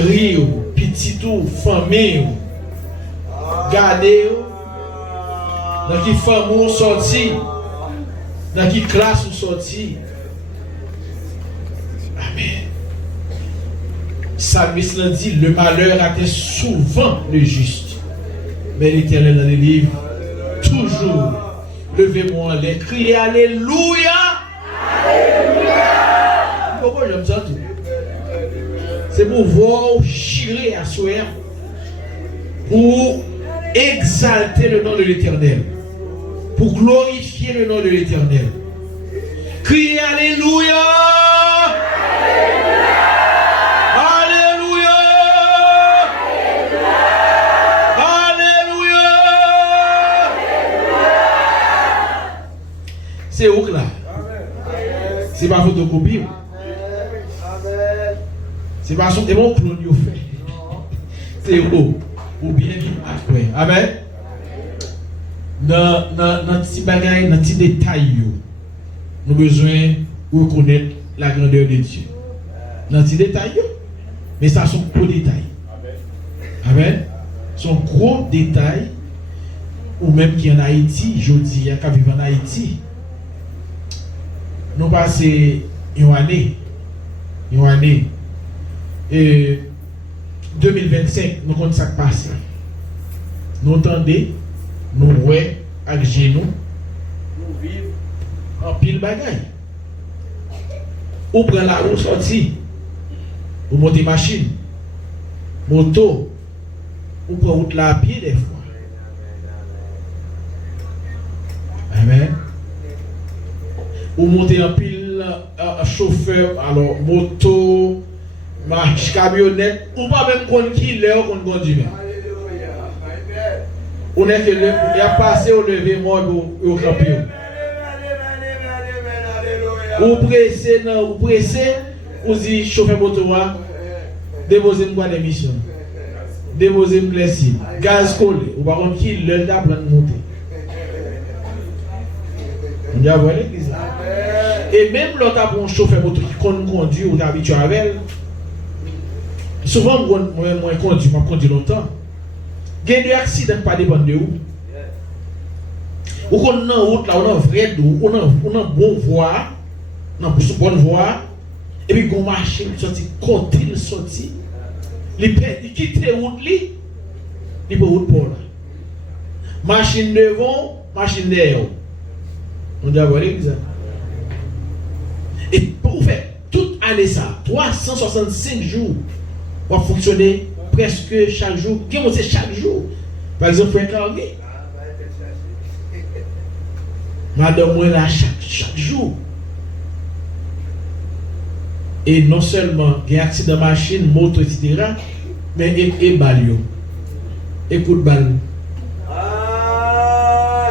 mari, petit tout, famille, gardez, dans qui famille sorti, dans qui classe ou sorti. Amen. Psalmiste l'a dit, le malheur atteint souvent le juste. Mais l'Éternel dans les livres, toujours, levez-moi en l'air, criez Alléluia. Alléluia. Pourquoi j'aime ça tout? C'est pour voir chirer à soi, pour exalter le nom de l'Éternel, pour glorifier le nom de l'Éternel. Criez Alléluia. C'est où là? C'est pas photocopie. C'est pas son démon que nous fait. C'est où? Ou bien après. Amen. Dans petit bagage, dans petit détail, nous avons besoin de reconnaître la grandeur de Dieu. Dans petit détail, mais ça sont gros détails. Amen. Sont gros détails. Ou même qui en Haïti, je dis, il y a qu'à vivre en Haïti. Nous passons une année, et 2025, nous comptons ça qui passe. Nous entendons, nous voyons avec genoux, nous vivons en pile bagaille. Ou prend la route sortie, ou monter machine, moto, ou prend route là à pied des fois. Amen. Ou monter en pile chauffeur, alors moto, marche, camionnette, ou pas même qu'on qui l'heure qu'on conduit. On est que il a passé au lever mort au campion. Ou pressé, ou dit chauffeur moto, déposer une bonne émission, déposer une blessure, gaz collé, ou par contre qui l'heure d'apprendre à monter. On a vu l'église là. Et même l'autre pour un chauffeur moto qui conduit ou habitué avec elle. Souvent, moi je conduis longtemps. Il y a des accidents pas dépendent de où. Ou qu'on a route là, on a vrai d'eau, on a bonne voie, on a bonne voie, et puis qu'on machine sorti, côté le sorti, il quitte la route, il peut route pour là. Machine devant, machine derrière. On doit voir l'église. Et pour faire toute année ça, 365 jours, on va fonctionner presque chaque jour. Qu'est-ce que c'est chaque jour? Par exemple, frère Carmi. Madame, moi là chaque jour. Et non seulement il y a accident de machine, moto, etc., mais et balio. Et coup de balle.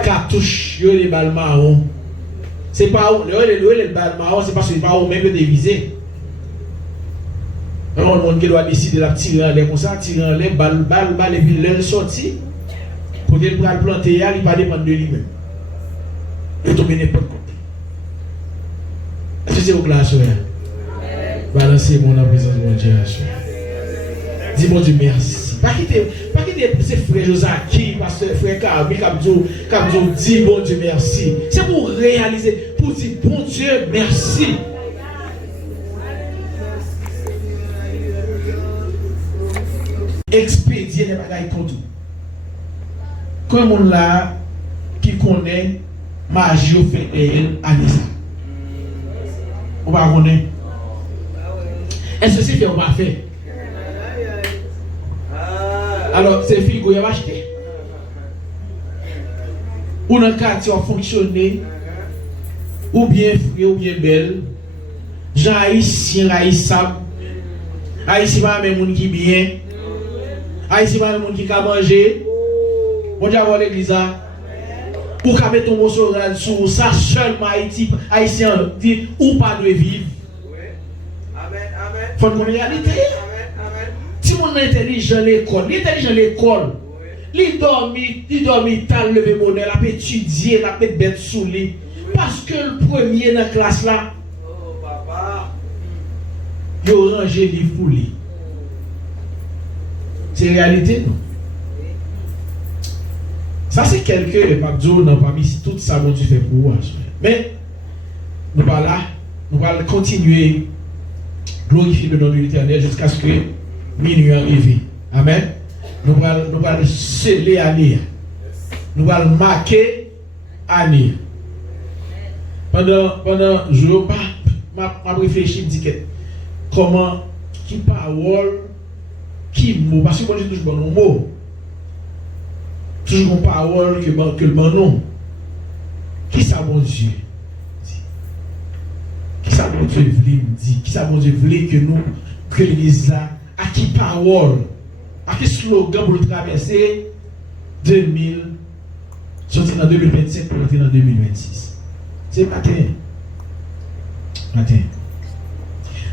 Cartouche, les balles marron. C'est pas où, les balles marron, c'est parce que c'est pas où même de viser. Alors, le monde qui doit décider de la tirer en l'air comme ça, tirer en l'air, balle, et puis l'air sorti, pour qu'il puisse planter, il ne va pas dépendre de lui-même. Il tombe n'importe quoi. Est-ce que c'est au classe, frère? Balancez-moi dans la présence de mon Dieu, frère. Dis-moi Dieu merci. Pas quitter ces frères Josaki, pasteur frère Kabi, Kabdou, dis bon Dieu merci. C'est pour réaliser, pour dire bon Dieu merci. Expédier les bagailles contre tout. Comme on l'a qui connaît magie au fait et Anissa. On va connaître. Est-ce que c'est fait ou pas fait? Alors, c'est filles qu'on a acheté. Ou dans le quartier a fonctionné, ou bien frère, ou bien belle. Jean haïtien, haïssable. Haïtien, pas même monde qui bien. Haïtien, pas même monde qui a mangé. Bon Dieu, avoir l'église. Ou qu'à mettre ton mot sur ça, seulement haïtien dit, ou pas de vivre. Il faut une réalité. Si on est intelligent l'école, il dormi tal levé bonheur, il a étudié, il a bête sous lui. Parce que le premier dans la classe là, il a rangé les pour lui. C'est réalité, non? Ça, c'est quelques Mabdio dans parmi tout ça, bon Dieu fait pour vous. Mais, nous allons là, nous allons continuer glorifier le nom de l'Éternel jusqu'à ce que minuit arrive. Amen. Nous allons sceller l'année. Nous allons marquer l'année. Pendant jour, je réfléchis, je me dis que comment, qui parole, qui mot, parce que moi j'ai toujours bon mot. Toujours une parole que le bon nom. Qui ça, mon Dieu? Qui ça, mon Dieu, voulait me dire? Qui ça, mon Dieu, voulait que l'église là, à qui parole, à qui slogan pour le traverser 2000, sortir dans 2027 pour entrer dans 2026? C'est matin. Matin.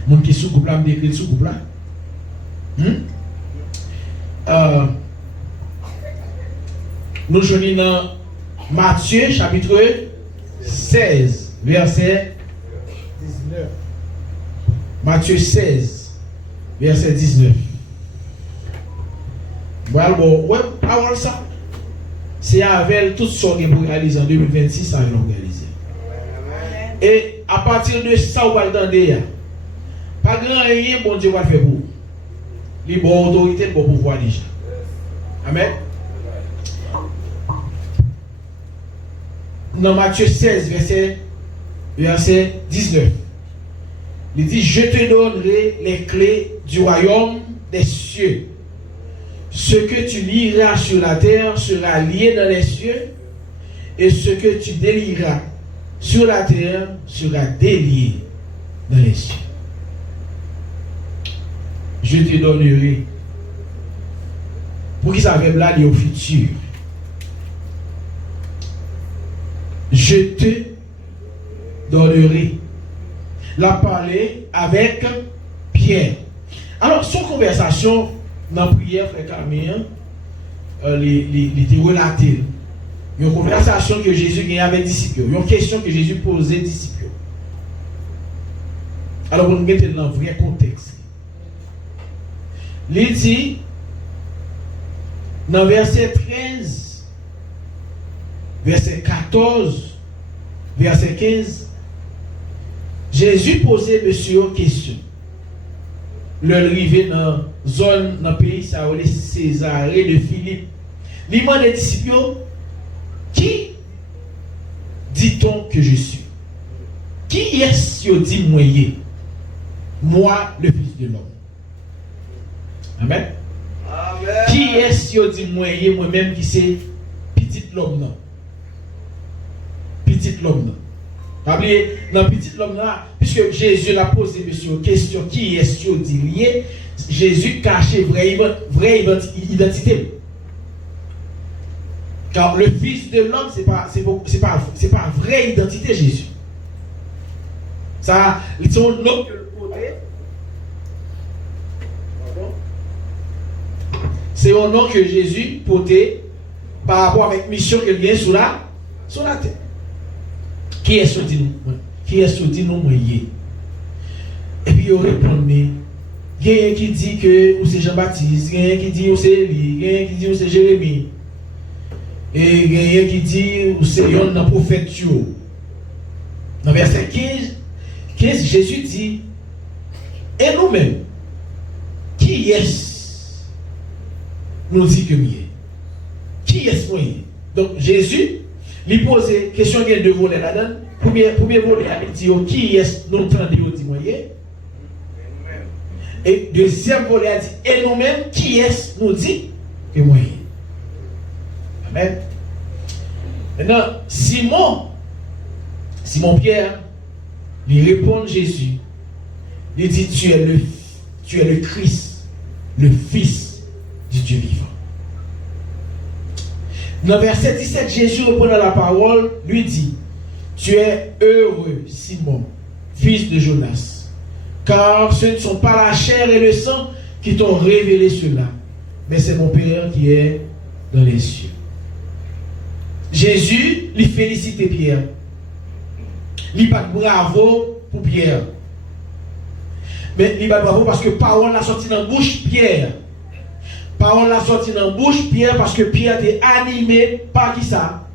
Mon qui sous couple là, me décrit sous couple là. Nous joignons dans Matthieu chapitre 16, verset 19. Matthieu 16, verset 19. Voilà, bon, ouais, avant ça, c'est avec tout ce qu'on a réalisé en 2026, ça va réaliser. Et à partir de ça, on va entendre, pas grand rien, bon Dieu va faire pour vous. Les bonnes autorités, le bon pouvoir déjà. Amen. Dans Matthieu 16, verset 19, il dit: je te donnerai les clés du royaume des cieux. Ce que tu lieras sur la terre sera lié dans les cieux, et ce que tu délieras sur la terre sera délié dans les cieux. Je te donnerai. Pour qu'ils savent là, au futur. Je te donnerai. La parler avec Pierre. Alors, son conversation dans la prière, frère Camille, il était relaté. Il y a une conversation que Jésus gagnait avec les disciples. Il y a une question que Jésus posait aux disciples. Alors, on met dans le vrai contexte. Il dit, dans verset 13, verset 14, verset 15, Jésus posait monsieur une question. Le arrivé dans la zone, dans le pays, ça a Césarée de Philippe. Il demande aux disciples, qui dit-on que je suis? Qui est-ce qui dit moi, le Fils de l'homme? Amen. Amen. Qui est-ce qui dit moi-même qui c'est petit l'homme non? Petit l'homme non. Rappelez, dans petit l'homme là, puisque Jésus l'a posé monsieur question qui est-ce qui dit lié, Jésus cachait vraie identité. Car le Fils de l'homme, c'est pas vraie identité Jésus. Ça, ils sont nom que le côté. C'est un nom que Jésus portait par rapport avec mission qu'il vient sur la terre. Qui est-ce qui dit nous? Qui est-ce qui dit nous moyen? Et puis il répond, il y a un qui dit que c'est Jean-Baptiste, il y a un qui dit que c'est Élie, il y a un qui dit que c'est Jérémie. Et il y a un qui dit que c'est un prophète. Dans verset 15, Jésus dit, et nous-mêmes, qui est-ce nous dit que nous sommes? Qui est-ce que nous sommes? Donc Jésus lui pose la question qu'il y a deux volets là-dedans. Premier volet, il dit qui est-ce nous entendons dit moyen? Et deuxième volet, il dit et nous-mêmes, qui est-ce nous dit que moyen? Amen. Maintenant, Simon Pierre, lui répond Jésus. Il dit tu es le Christ, le Fils du Dieu vivant. Dans verset 17, Jésus reprenant la parole, lui dit, tu es heureux, Simon, fils de Jonas, car ce ne sont pas la chair et le sang qui t'ont révélé cela, mais c'est mon Père qui est dans les cieux. Jésus lui félicite Pierre. Il pas bravo pour Pierre. Mais il pas bravo parce que parole a sorti dans la bouche Pierre. Parole la sortie dans la bouche Pierre parce que Pierre était animé par qui ça?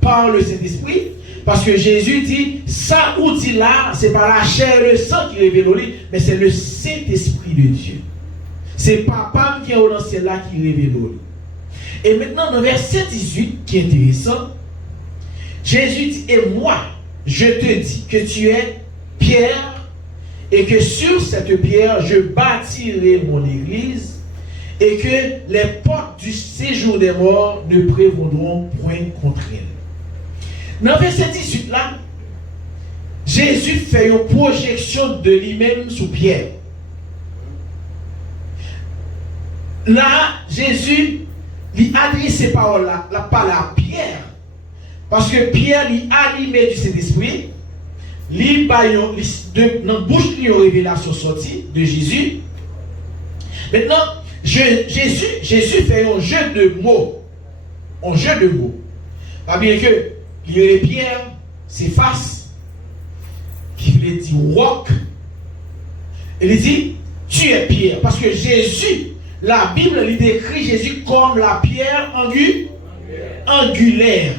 Par le Saint-Esprit. Parce que Jésus dit, ça ou dit là, c'est pas la chair et le sang qui révèle au lit, mais c'est le Saint-Esprit de Dieu. C'est Papa qui est au ciel là qui révèle au lit. Et maintenant, dans verset 18, qui est intéressant, Jésus dit, et moi, je te dis que tu es Pierre, et que sur cette pierre, je bâtirai mon église, et que les portes du séjour des morts ne prévaudront point contre elle. Dans verset 18 là, Jésus fait une projection de lui-même sur Pierre. Là, Jésus lui adresse ces paroles-là, la parole à Pierre. Parce que Pierre lui animé du Saint-Esprit, lui dans la bouche lui une révélation sortie de Jésus. Maintenant, Jésus fait un jeu de mots. Un jeu de mots. Pas bien que les Pierre, c'est face, qui veut dire roc. Il dit, tu es Pierre. Parce que Jésus, la Bible lui décrit Jésus comme la pierre angulaire.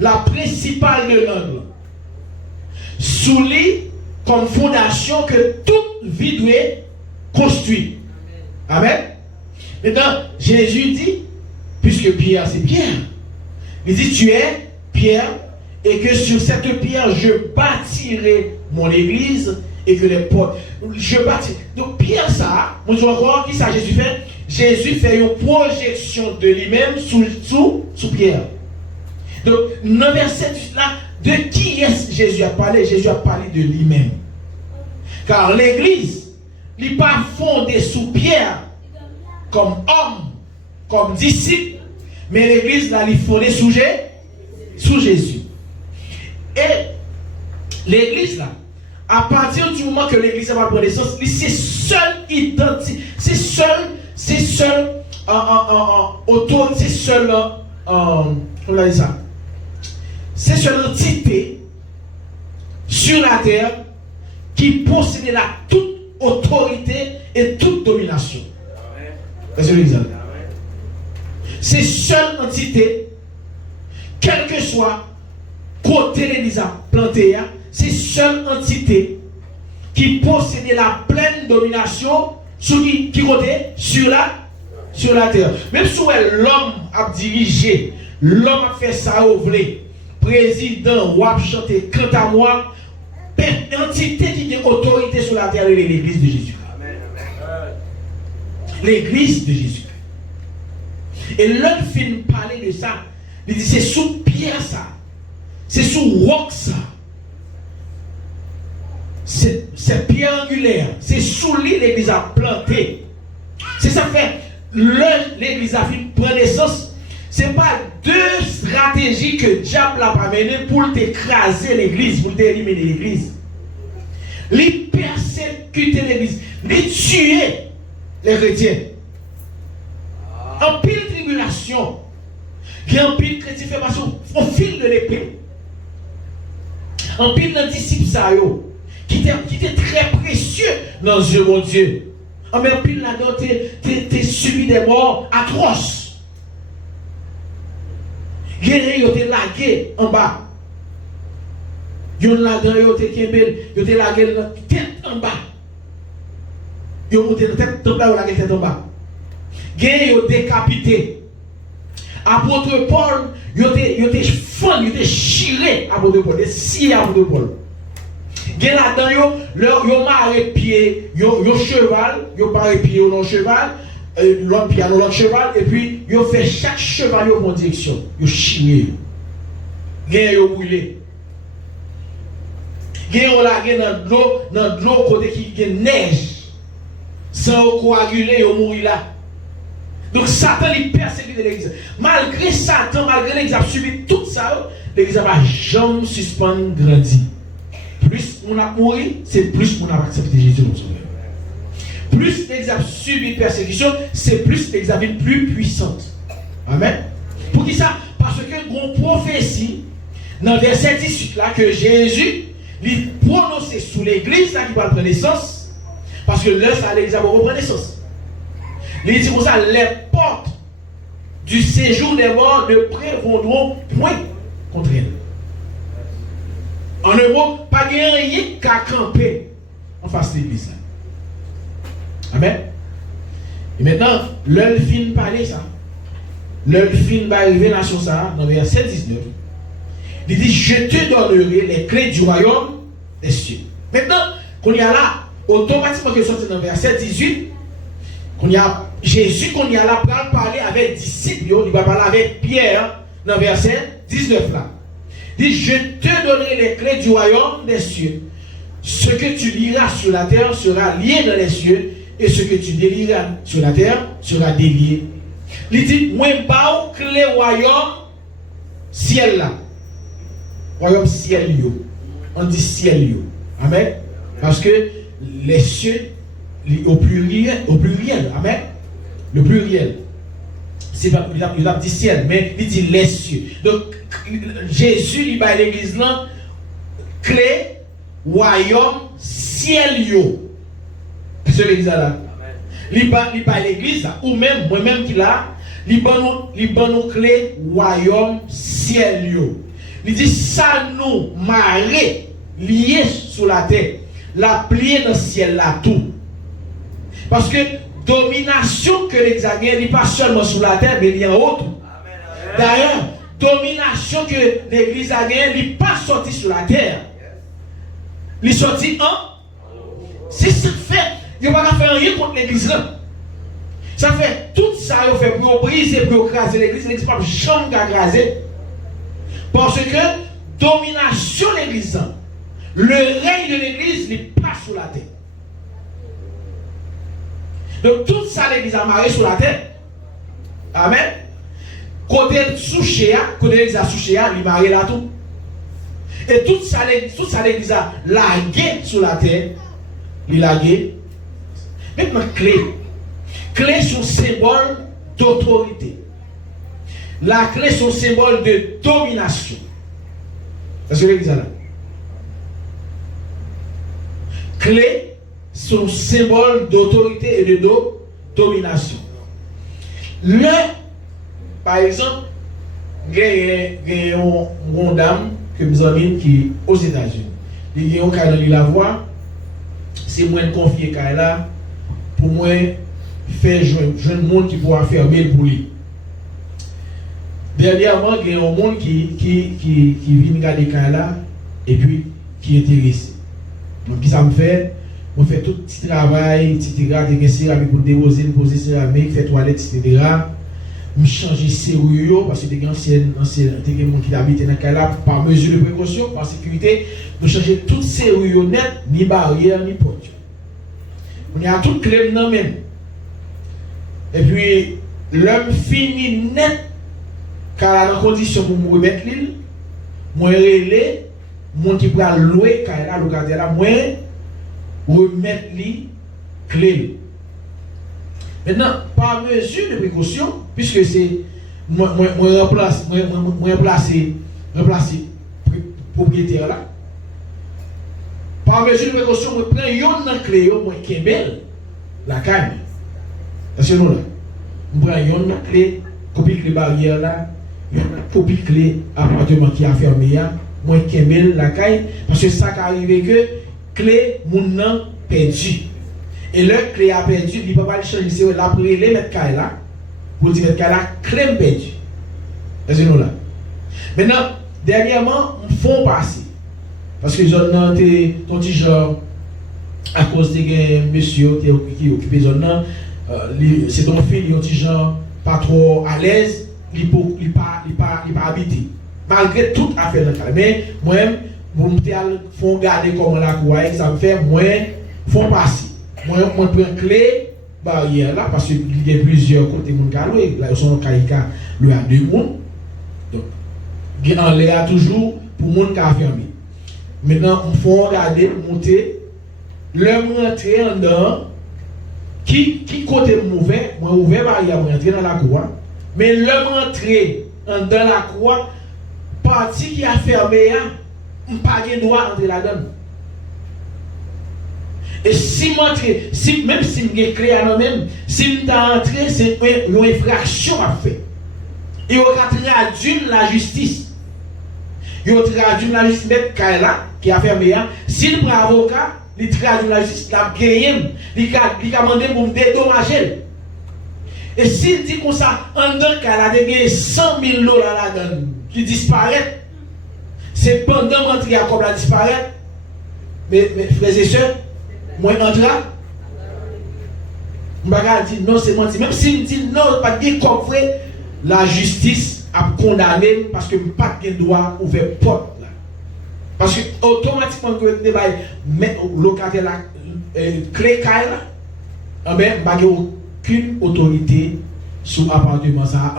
La principale de l'angle. Sous lui, comme fondation que toute vie doit construire. Amen. Maintenant, Jésus dit, puisque Pierre c'est Pierre, il dit tu es Pierre, et que sur cette pierre je bâtirai mon église, et que les portes, je bâtis. Donc Pierre ça, on dit encore, qui ça Jésus fait? Jésus fait une projection de lui-même sous Pierre. Donc, dans le verset là, de qui est Jésus a parlé? Jésus a parlé de lui-même. Car l'église n'est pas fondée sous Pierre comme homme, comme disciple, mais l'église là, elle est fondée sous Jésus. Et l'église là, à partir du moment que l'église va prendre naissance, c'est seul identité, c'est seul autorité, c'est seul comment dit ça? C'est seule entité sur la terre qui possède la toute autorité et toute domination. C'est seule entité, quel que soit côté l'église plantée, c'est seule entité qui possède la pleine domination sur qui côté sur la terre. Même si l'homme a dirigé, l'homme a fait ça au vrai. Président, ou a chanté quant à moi, entité qui a autorité sur la terre, est l'église de Jésus. L'église de Jésus. Et l'homme finit parler de ça. Il dit c'est sous pierre ça. C'est sous roc ça. C'est pierre angulaire. C'est sous lui l'église a planté. C'est ça fait. L'église a fait prendre naissance. Ce n'est pas deux stratégies que le diable a amenées pour t'écraser l'église, pour t'éliminer l'église. Il persécuter l'église, il tuer les chrétiens. En pile tribulation, il y a un pile chrétien fait passer au fil de l'épée. En pile d'un disciple qui était très précieux dans les yeux de mon Dieu. En même pile là-dedans, tu subi des morts atroces. Ils étaient lagués en bas. Ils étaient lagués la tête en bas. Ils ont monté la tête en bas ou la tête en bas. Ils étaient décapités. Apôtre Paul, ils étaient fans, ils étaient chirés. Apôtre Paul, ils sciés apôtre Paul. Ils là-dedans, ils ont marré pied, ils ont cheval, ils ont marré pied ou non cheval. L'autre piano, l'autre cheval, et puis ils ont fait chaque cheval en direction. Ils ont chigné. Ils ont brûlé. Ils ont lagué dans de l'eau côté qui est neige. Sans coaguler, ils ont mouru là. Donc Satan il persécute l'église. Malgré Satan, malgré l'église a subi tout ça, l'église n'a jamais suspendu grandi. Plus on a mouru, c'est plus on a accepté Jésus comme sauveur. Plus l'église a subi persécution, c'est plus l'église est plus puissante. Amen. Pour qui ça? Parce que une prophétie dans le verset 18 là que Jésus lui prononçait sous l'église là qui va prendre naissance. Parce que là, ça l'église va prendre naissance. Il dit pour ça, les portes du séjour des morts ne prévaudront point contre elle. En un mot, pas de rien qu'à camper en face de l'église. Amen. Et maintenant, l'œil fin parler ça. L'œil fin va arriver dans ça, dans le verset 19. Il dit, je te donnerai les clés du royaume des cieux. Maintenant, qu'on y a là, automatiquement que sorti dans le verset 18, qu'on y a Jésus, qu'on y a là, pour parler avec les disciples, il va parler avec Pierre dans le verset 19 là. Il dit, je te donnerai les clés du royaume des cieux. Ce que tu liras sur la terre sera lié dans les cieux, et ce que tu délieras sur la terre sera délié. Il dit, moi, pas clé royaume ciel là. Royaume ciel yo. On dit ciel yo. Amen. Parce que les cieux, au pluriel. Amen. Le pluriel. C'est pas, il a dit ciel, mais il dit les cieux. Donc, Jésus, il va à l'église là, clé, royaume, ciel yo. C'est l'église là. Il va à l'église là, ou même, moi-même qui là, il va nous clé, royaume, ciel yo. Il dit, ça nous marrer, lié sur la terre, la plier dans le ciel là tout. Parce que domination que l'Église n'est pas seulement sur la terre, mais il y a en haut. D'ailleurs, domination que l'Église a gagnée n'est pas sortie sur la terre. Il est sorti en. C'est ça fait. Il n'y a pas faire rien contre l'Église là. Ça fait tout ça, il fait pour briser, pour écraser l'Église. L'Église n'est pas jamais écraser. Parce que domination de l'Église, le règne de l'Église n'est pas sur la terre. Donc tout ça l'Église a marré sur la terre. Amen. Côté souché, côté l'Église a souché, il marré là tout. Et tout ça l'Église a lagué sur la terre. Il lagué. Maintenant clé. Clé sont symbole d'autorité. La clé sont symbole de domination. Est-ce que l'Église a là? Clé sont symbole d'autorité et de domination. Par exemple, il y a une dame que nous avons qui aux États-Unis. Il y a un cas dans la voix, c'est moi de confier qu'elle là pour moi faire jeune monde qui pourra fermer pour lui. Dernièrement, il y a un monde qui vient regarder quand là et puis qui est intéressé. Donc, ça me fait, on fait tout petit travail, etc. Des céramiques pour déposer, poser céramique, faire toilette, etc. Je change sérieux parce que des gens qui habitent dans le là par mesure de précaution, par sécurité, nous changer tout sérieux net, ni barrière, ni porte. On a tout clair dans même. Et puis, l'homme finit net. Car dans condition pour me remettre l'île, moi relais, mon qui peut louer, car là, locataire là, moi remettre l'île clé. Maintenant, par mesure de précaution, puisque c'est moi remplacer propriétaire là, par mesure de précaution, je prends une clé, moi qui est belle, la caille. Parce que nous là, je prends une clé, copie clé barrière là. Il y a une copie clé appartement qui a fermé, moi qui aime la caille, parce que ça qui arrive que clé mon nom perdu. Et le clé a perdu, il ne peut pas le changer, c'est l'après les mettre caille là, pour dire mettre caille là, clé perdu. Est-ce que nous là? Maintenant, dernièrement, on font passer. Parce que zone nan ton petit genre, à cause de monsieur qui occupe zone nan, c'est ton fils, il est un petit genre pas trop à l'aise. Il n'est pas habité. Malgré toute affaire de cas. Mais moi, vous me font garder comme la cour, ça me fait moins, font passer. Moi, je prends clé barrière là, parce qu'il y a plusieurs côtés de mon calé. Là, ils sont en caïka, il y a deux mondes. Donc, il y a en l'air toujours pour mon cas fermé. Maintenant, il faut regarder, monter, l'homme rentrer en dedans, qui côté mauvais, moi, ouvert barrière, moi, rentrer dans la cour. Mais l'homme rentré dans la croix, partie qui a fermé, on n'a pas le droit d'entrer là-dedans. Et si m'entre, même si je clé à nous-mêmes, si je entré, c'est une infraction à faire. Et on a traduit la justice. Il a traduit la justice qui a fermé. S'il prend avocat, il traduit la justice, il a gagné, il a demandé pour me dédommager. Et s'il dit comme ça, en tant qu'elle a gagné 100 000 dollars là-dedans, qui disparaît, c'est pendant l'entrée à comme la disparaît. Mais frères et sœurs, moi entre là, je ne dis non, c'est menti. Même s'il me dit non, pas de comme vrai, la justice a condamné parce que je n'ai pas de droit ouvert porte là. Parce que automatiquement que le débat locataire la clé là, ben pas aucune autorité sur l'appartement ça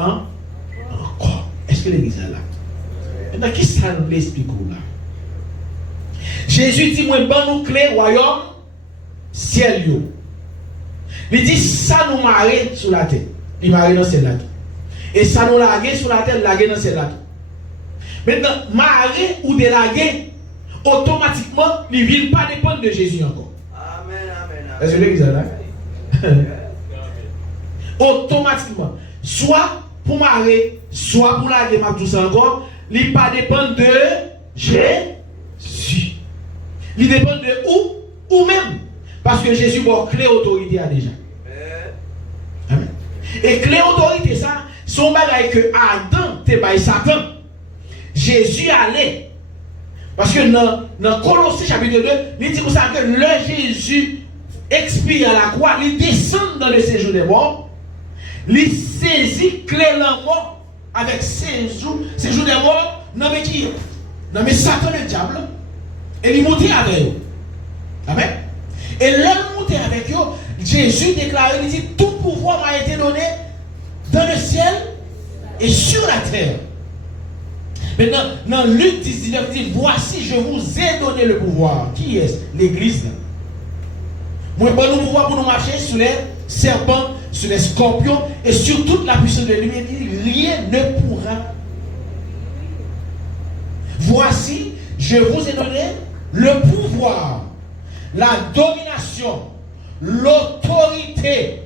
encore. Est-ce que l'église est là? Maintenant qui ça nous l'explique là? Jésus dit moi ban nous clé royaume ciel yo. Il dit ça nous marrer sur la terre. Il marrer dans celle là. Et ça nous laguer sur la terre, laguer dans celle là. Maintenant marrer ou délaguer automatiquement, il ne vient pas dépendre de Jésus encore. Amen, amen, amen. Est-ce que l'église est là? Automatiquement. Soit pour marrer, soit pour laguer, m'a tout ça encore, il ne pas dépendre de Jésus. Il dépend de ou même. Parce que Jésus a clé autorité déjà. Amen. Et clé autorité, ça, son bagage que Adam te bail Satan. Jésus allait. Parce que dans Colossiens chapitre 2, il dit que le Jésus expire à la croix, il descend dans le séjour des morts, il saisit clé la mort avec séjour des morts, non mais qui? Non mais Satan le diable. Et il montait avec eux. Amen. Et l'homme montait avec eux, Jésus déclarait, il dit, tout pouvoir m'a été donné dans le ciel et sur la terre. Maintenant, dans Luc 19, il dit, voici, je vous ai donné le pouvoir. Qui est-ce? L'église. Moi, je donne le pouvoir pour nous marcher sur les serpents, sur les scorpions et sur toute la puissance de l'ennemi. Rien ne pourra. Voici, je vous ai donné le pouvoir, la domination, l'autorité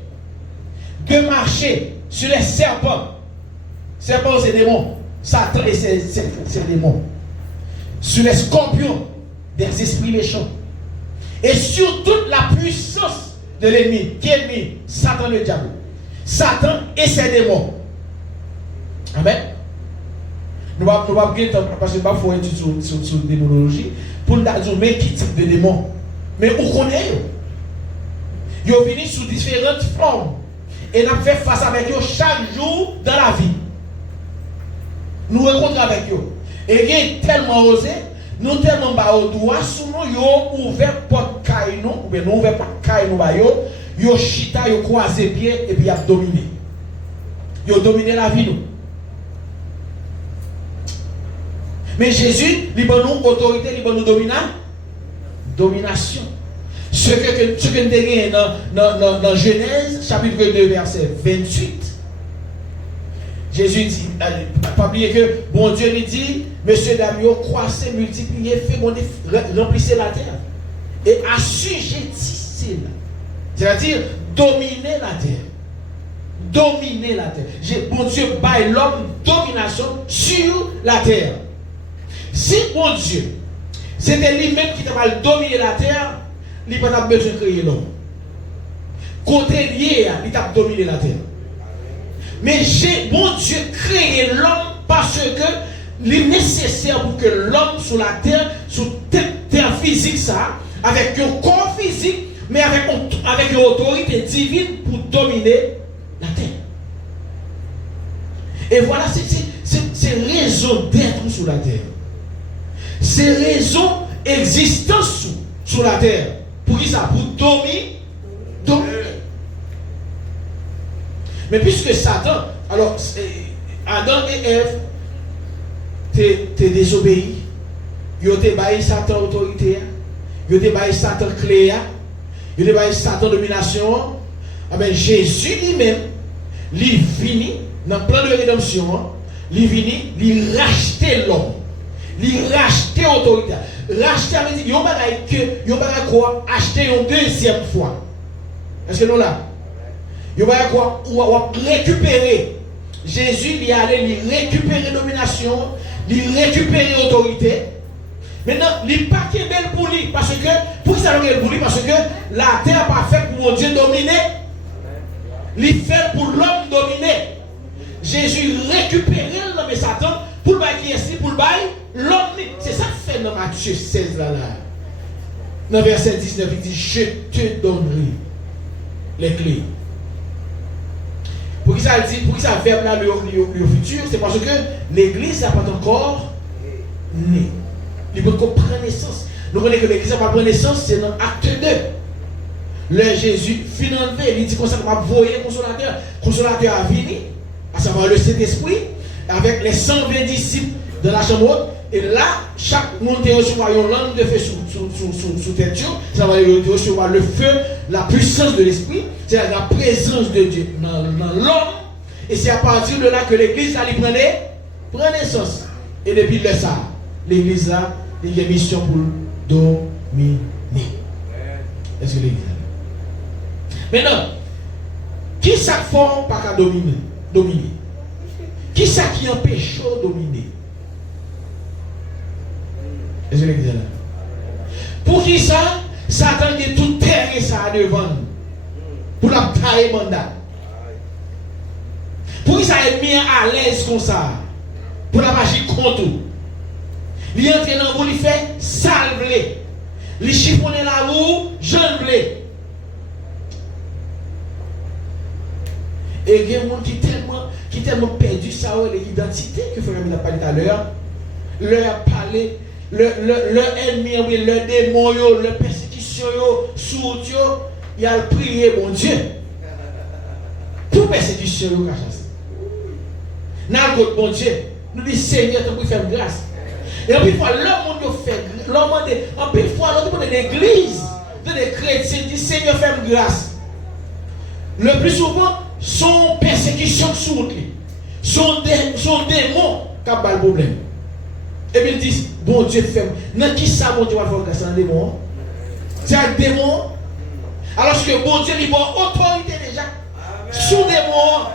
de marcher sur les serpents. Serpents, c'est des démons. Satan et ses démons. Sur les scorpions, des esprits méchants. Et sur toute la puissance de l'ennemi. Qui est l'ennemi? Satan le diable. Satan et ses démons. Amen. Nous ne pouvons pas parce que nous faut étudier sur la démonologie pour nous dire quel type de démons. Mais où connaît-vous? Ils viennent sous différentes formes. Et nous faisons face avec eux chaque jour dans la vie. Nous rencontrons avec eux. Et ils sont tellement osés, nous tellement bas au doigt, sous nous, ils ont ouvert porte caille nous, ou bien nous ouvert porte caille nous, ils ont chita, ils ont croisé pied et puis ils ont dominé. Ils ont dominé la vie nous. Mais Jésus, il donne nous autorité, il donne nous domination. Ce que nous avons dans Genèse, chapitre 2, verset 28. Jésus dit, pas oublier que bon Dieu lui dit, monsieur Damio, croissez, multipliez, remplissez la terre. Et assujettissez-la. C'est-à-dire, dominez la terre. Dominez la terre. Bon Dieu baille l'homme domination sur la terre. Si bon Dieu, c'était lui-même qui t'a dominer la terre, il n'a pas besoin de créer l'homme. Côté lié, il t'a dominé la terre. Mais bon Dieu créé l'homme parce que il est nécessaire pour que l'homme sur la terre, sur terre physique, ça, avec un corps physique, mais avec une autorité divine pour dominer la terre. Et voilà, c'est raison d'être sur la terre. C'est raison d'existence sur la terre. Pour qui ça? Pour dominer. Mais puisque Satan, alors Adam et Ève, t'es désobéi, ils ont débaillé Satan autorité, ils ont débaillé Satan clé, ils ont débaillé Satan domination. Mais Jésus lui-même, il finit dans le plan de rédemption, il finit, il racheter l'homme. Il racheter autorité. Racheter veut dire yon bagay que yon bagay quoi acheter une deuxième fois. Est-ce que nous là? Yon bagay quoi ou récupérer. Jésus il est allé récupérer domination, il récupérer autorité. Maintenant, il n'est pas belle pour lui parce que pour ça il pour lui parce que la terre pas faite pour mon Dieu dominer. Il fait pour l'homme dominer. Jésus récupère l'homme et Satan pour le bail qui est ici, pour le bail l'homme. C'est ça que fait dans Matthieu 16 là. Dans verset 19, il dit je te donnerai les clés. Pour qui ça dit, pour qui ça verbe là le futur, c'est parce que l'église n'a pas encore né. Il faut qu'on prenne naissance. Nous connaissons que l'église n'a pas pris naissance, c'est dans acte 2. Le Jésus finit enlevé, il dit qu'on va voyer consolateur. Consolateur a venu, à savoir le Saint-Esprit, avec les 120 disciples de la chambre haute. Et là, chaque monde reçoit une langue de feu sous tête. Ça va recevoir le feu, la puissance de l'Esprit, c'est la présence de Dieu dans l'homme. Et c'est à partir de là que l'église allait prendre naissance. Et depuis le ça, l'église là, il y a une mission pour dominer. Est-ce que l'église a? Maintenant, qui ça fait pas qu'à dominer? Qui ça qui empêche de dominer? Est-ce que l'église est là? Pour qui ça? Satan est tout terre et ça devant. Pour la taille mandat. Pour qui ça est mis à l'aise comme ça? Pour la magie contre. Il entre dans vous, il fait salver. Il chiffonne la roue, jambe. Et il y a des gens qui tellement perdu ça, l'identité que Frère Emile a parlé tout à l'heure. Leur parler, le ennemi, le démon, le persécution, sourd, il a prié mon Dieu. Pour persécution, il a chassé. N'a pas bon Dieu. Nous disons Seigneur, tu peux faire grâce. Et en plus, l'homme fait, en plus, l'homme de l'église, des chrétiens, dit Seigneur, fais grâce. Le plus souvent, son persécution sur lui, son démon qui a le problème. Et puis ils disent, bon Dieu, fais. Dans qui ça, bon Dieu, va faire grâce à un démon? C'est un démon. Alors que bon Dieu, il a autorité déjà sous démon.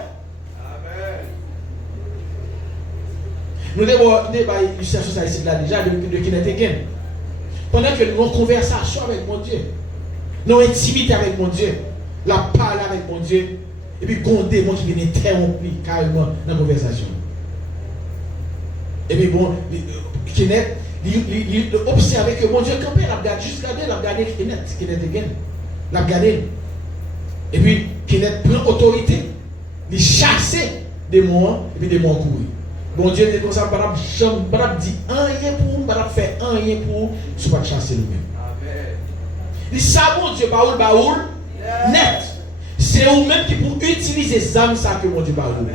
Nous avons débat illustration ça ici là déjà de Kinetegen. Pendant que nous avons conversation avec mon Dieu, nous intimité avec mon Dieu, la parole avec mon Dieu, et puis qu'on démon qui vient interrompre carrément dans la conversation. Et puis bon, Kinet, il observe que mon Dieu campé, il a regardé juste Kinetegen, il a regardé. Et puis Kinet prend autorité, il chasse des démons et puis des démons courir. Bon Dieu dit comme ça, pas dit rien pour, pas faire rien pour, ce pas chasser nous-mêmes. Il dit ça, bon Dieu, baoul, net. C'est vous-même qui pour utiliser ces âmes ça que mon Dieu baoul.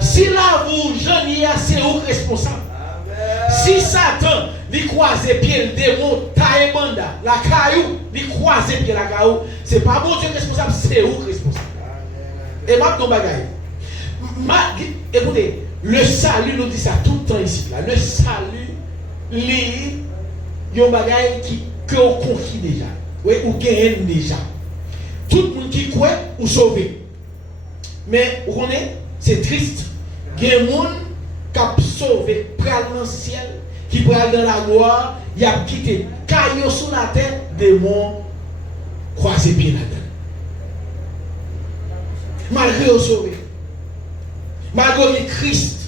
Si là vous, j'en ai assez, vous responsable. Si Satan, il croise pied le démon, taille manda, la caillou, il croise pied la caillou, c'est pas mon Dieu responsable, c'est vous responsable. Et maintenant, bagaille. Écoutez, le salut nous dit ça tout le temps ici. Là. Le salut, il y a un bagage que on conquis déjà. Oui, ou gagne déjà. Tout le monde qui croit ou sauvé. Mais vous connaissez, c'est triste. Il y a des gens qui ont sauvé, pral dans le ciel, qui pral dans la gloire, il a quitté caillou sur la tête, démons croisés pieds là-dedans. Malgré au sauvé. Malgré Christ,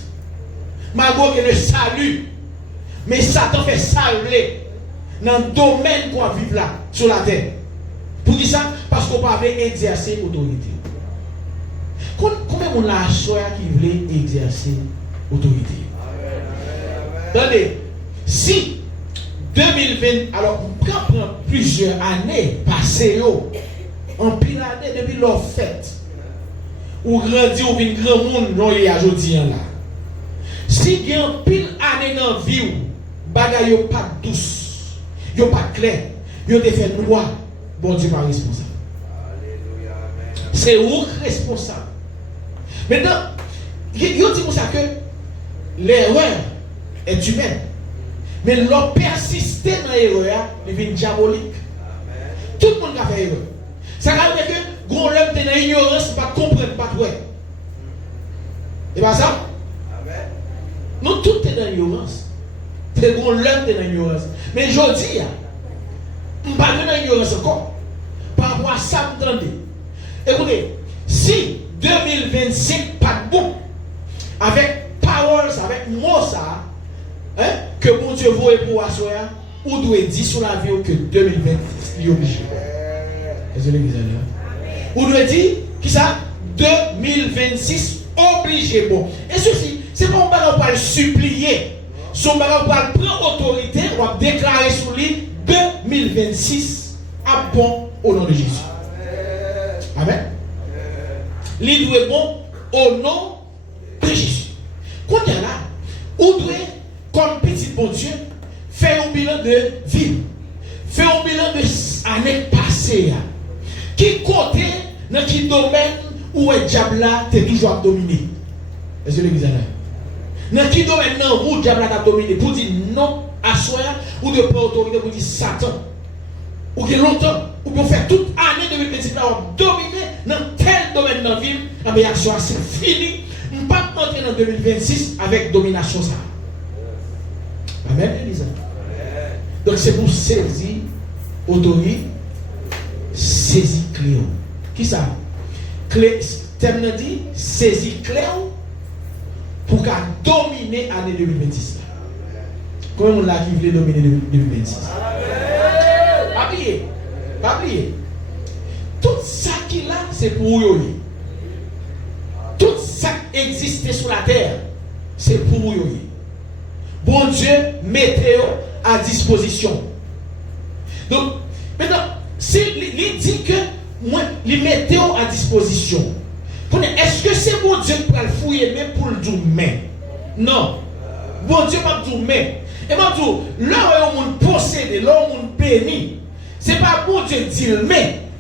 malgré le salut, mais Satan fait salver dans le domaine qu'on vit là, sur la terre. Pour qui ça? Parce qu'on ne peut pas exercer l'autorité. Combien de gens qui veulent exercer l'autorité? Attendez, si 2020, alors on prend plusieurs années passées, en pile année depuis leur fête. Ou grandi ou vin grand monde non y a jodi là. Si il y a pile année dans vie bagay yo pas douce, yo pas clair, yo te fait noir, bon Dieu pas responsable. Alléluia. C'est vous responsable. Maintenant, yo dit comme ça que l'erreur est humaine. Mais l'on persiste dans l'erreur, il devient diabolique. Tout le monde a fait erreur. Ça veut dire que gros l'homme est dans l'ignorance, pas comprendre, pas tout. Et pas ça? Nous tout est dans l'ignorance. C'est gros l'homme est dans l'ignorance. Mais je dis, je ne suis pas dans l'ignorance encore. Par rapport à ça, vous entendez. Écoutez, si 2025 pas de bon, avec paroles, avec mots, ça, hein, que mon Dieu voit pour asseoir, ou doit dire sur la vie que 2026 est obligé. Désolé, vous allez. Ou doit dire, qui ça? 2026 obligé. Bon. Et ceci, c'est pas on va le supplier. Son bagage va prendre autorité, on va déclarer sur lui 2026 à bon au nom de Jésus. Amen. Il doit bon au nom de Jésus. Quand il y a là, on doit, comme petit bon Dieu, faire un bilan de vie, faire un bilan de années passées. Qui côté, dans quel domaine où le diable là, t'es toujours dominé. Est-ce que l'église là? Dans quel domaine où le diable là t'a dominé pour dire non à soi ou de prendre autorité pour dire Satan. Ou que longtemps, ou pour faire toute année de 2026 là, dominer dans tel domaine dans la vie, mais action c'est fini. On ne peut pas entrer dans 2026 avec domination ça. Amen, Elisa. Donc c'est pour saisir autorité, saisir clé. Qui ça? Clé, thème dit saisir clé pour qu'à dominer l'année 2026. Comment on l'a qui voulait dominer 2026? Pas oublier. Tout ça qui est là, c'est pour eux. Tout ça qui existe sur la terre, c'est pour eux. Bon Dieu, mettez-le à disposition. Donc, maintenant, il dit que moi, il mettez-le à disposition. Est-ce que c'est bon Dieu qui va le fouiller, mais pour le dire? Non. Bon Dieu va le dire. Et moi, là où on possède, là où on bénit, ce n'est pas bon Dieu qui dit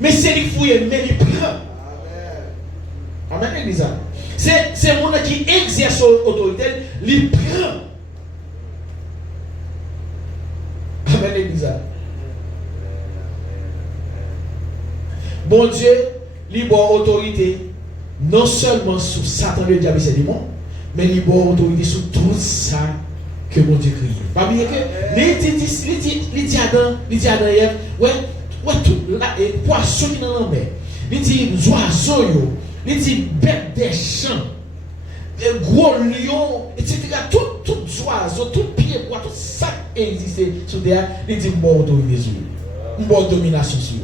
mais c'est lui fouiller, mais il prend. Amen, Elisa. C'est mon qui exerce l'autorité, il prend. Amen, Elisa. Bon Dieu, libre autorité, non seulement sur Satan, le diable, c'est du monde, mais libre autorité sur tout ça que mon Dieu crée. Pas bien que les dit Adam hier, ouais tout là et poisson qui dans la mer. Il dit oiseaux, il dit bêtes des champs, gros lions, etc. Tout oiseau, tout pied bois, tout ça existe sur terre. Il dit bon autorité sur lui, bonne domination sur lui.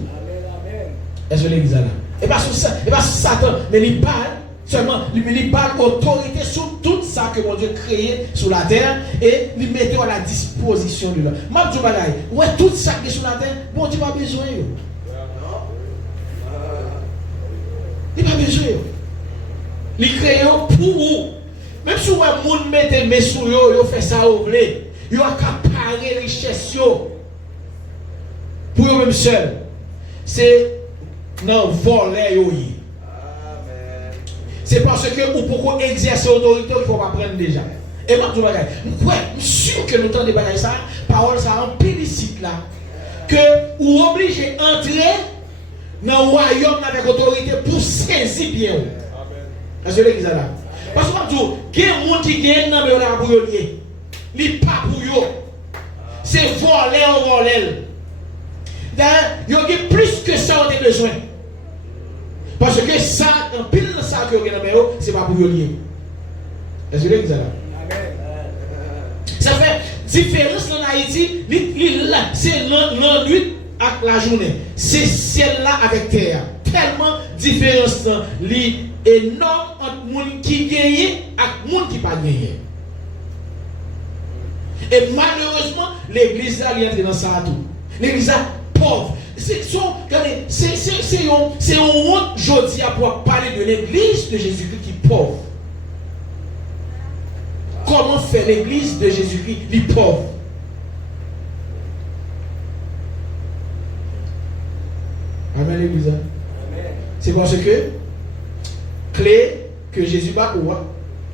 Est-ce que l'église là? Et pas sur ça, et pas sur Satan, mais il parle seulement, il parle autorité sur tout ça que mon Dieu créé sur la terre et il mettait à la disposition de l'homme. Je dis bagaille, ouais tout ça qui est sur la terre, bon Dieu pas besoin. Il n'a pas besoin. Il crée pour vous. Même si vous mettez mes sous vous fait ça au blé, vous accaparez les richesses pour vous-même seul. C'est non voler. C'est parce que vous pouvez exercer l'autorité qu'il faut apprendre déjà. Et moi, je suis sûr que nous temps de bagaille ça, parole ça en pélicite là, que vous obligez d'entrer dans le royaume avec autorité pour saisir bien. Est-ce que l'église là? Parce que moi, il y a des gens qui gagnent dans le pour lier. Il pas pour eux. C'est voler en voler. Il y a plus que ça, on a besoin. Parce que ça, en pile de ça que vous avez dans le c'est pas pour vous lier. Est-ce que vous avez ça fait différence en Haïti, c'est l'ennui avec la journée. C'est celle-là avec terre. Tellement différence énorme entre les gens qui gagnent et les gens qui ne pas gagné. Et malheureusement, l'église a entré dans ça tout. L'église a pauvre. C'est une honte aujourd'hui à pouvoir parler de l'église de Jésus-Christ qui est pauvre. Comment faire l'église de Jésus-Christ qui est pauvre? Amen, l'église. C'est parce que clé que Jésus va pour moi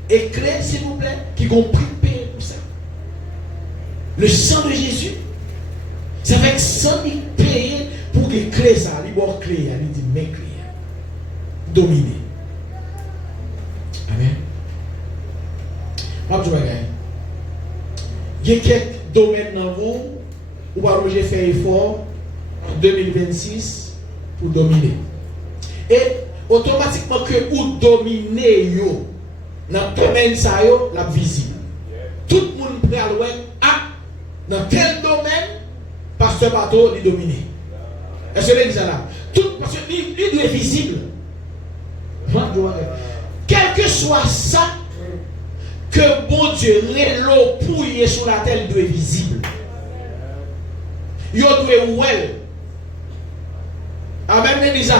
et clé, s'il vous plaît, qui ont pris paix pour ça. Le sang de Jésus, c'est avec sang il paye pour que clé ça, il bon clé, il dit mais clé. Dominer. Amen. Il y a quelques domaines dans vous où vous allez faire effort en 2026 pour dominer. Et automatiquement que vous dominez dans le domaine ça la visible. Tout le monde prêt à loin dans tel domaine pasteur bateau il domine. Est-ce que l'église là tout parce que il est visible. Quel que soit ça que bon Dieu l'eau pouille sur la terre doit être visible. Il doit être well. Amen l'église.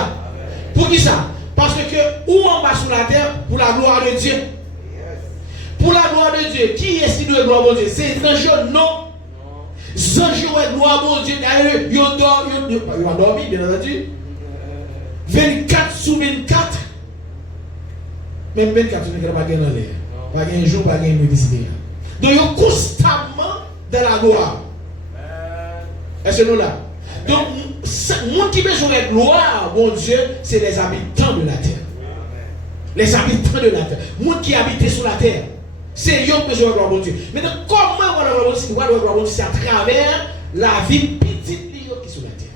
Pour qui ça? Parce que où en bas sur la terre pour la gloire de Dieu. Pour la gloire de Dieu, qui est-ce qui doit gloire de Dieu? C'est les anges, non. Les anges doivent gloire de Dieu. D'ailleurs, ils ont dormi, bien entendu. 24 sur 24. Même 24 sur 24, pas de dans l'air. Pas de jour, pas de nuit. Donc, ils sont constamment dans la gloire. Est-ce que nous là? Donc, le monde qui besoin de gloire, bon Dieu, c'est les habitants de la terre. Les habitants de la terre. Le monde qui habite sur la terre. C'est eux qui ont besoin de gloire, bon Dieu. Maintenant, comment on va gloire, c'est à travers la vie petite qui est sur la terre.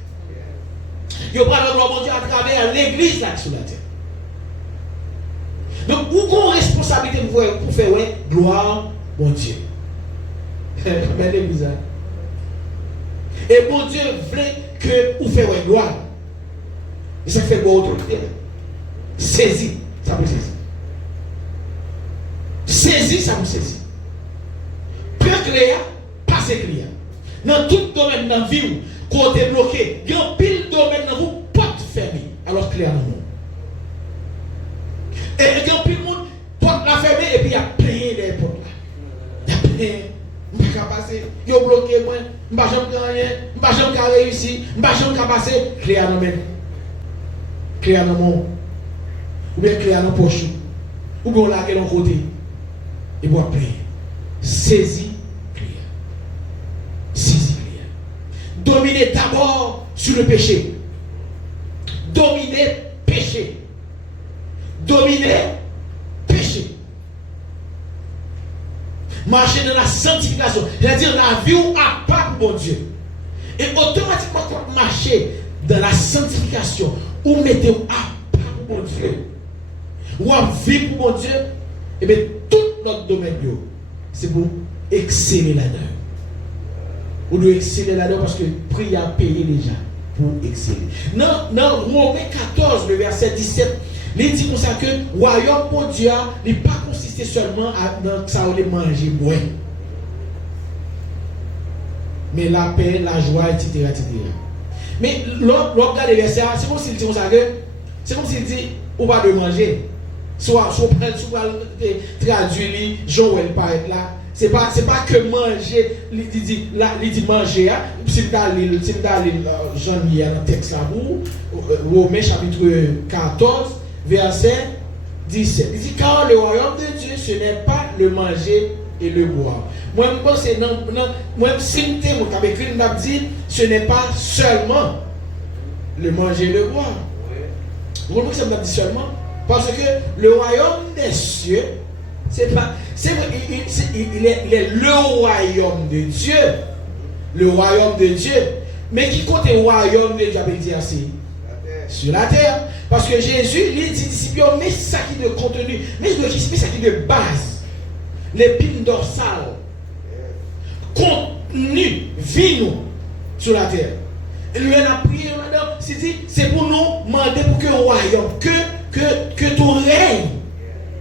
Il va la gloire, bon Dieu, à travers l'église qui est sur la terre. Donc, où qu'on responsabilité pour faire gloire, bon Dieu. Mais l'église. Et bon Dieu voulait que vous fassiez gloire. Et ça fait bon autorité. Saisis, ça vous saisit. Saisis, ça vous saisit. Prends clair, passez clair. Dans tout domaine dans la vie, côté bloqué, il y a un pile domaine dans vous, porte fermée. Alors clair dans le monde. Et il y a un pile de monde, porte la fermée, et puis il y a plein des portes là. Il y a plein. Je ne peux pas passer. Il y a bloqué, moi. Je ne peux pas rien. Je ne peux pas réussir. Je ne peux pas passer. Clair dans le monde. Clair dans le monde. Ou bien clair dans le poche. Ou bien on l'a dans le côté. Et vous appelez. Saisis clair. Saisis clair. Dominez d'abord sur le péché. Dominez péché. Dominez péché. Marcher dans la sanctification. C'est-à-dire la vie où à pas pour mon Dieu. Et automatiquement, quand vous marchez dans la sanctification, vous mettez à pas pour mon Dieu. Ou à vivre pour mon Dieu, et bien tout notre domaine, c'est pour exceller là-dedans. Vous devez exceller là-dedans parce que prix a payé déjà pour exceller. Dans Romains 14, le verset 17, il dit comme ça que le royaume pour Dieu n'est pas consisté seulement dans ça où les manger, boire. Mais la paix, la joie, etc. etc. Mais l'autre regarde le verset, c'est comme s'il dit comme ça que c'est comme s'il dit on va de manger. Soit traduire Joël par être là. C'est pas que manger, il dit manger, c'est dans Jean dans le texte là, Romains chapitre 14, verset 17. Il dit car le royaume de Dieu, ce n'est pas le manger et le boire. Moi, je pense que moi, si je écrit, je dis ce n'est pas seulement le manger et le boire. Vous comprenez que ça me dit seulement? Parce que le royaume des cieux, il est le royaume de Dieu. Le royaume de Dieu. Mais qui compte le royaume de Dieu, j'avais dit ainsi? Sur la terre. Parce que Jésus, il dit, mais ça qui est de contenu, mais ça qui est de base. L'épine dorsale. Contenu, vie nous sur la terre. Et lui, a prié là-dedans, c'est pour nous demander pour que le royaume, que ton règne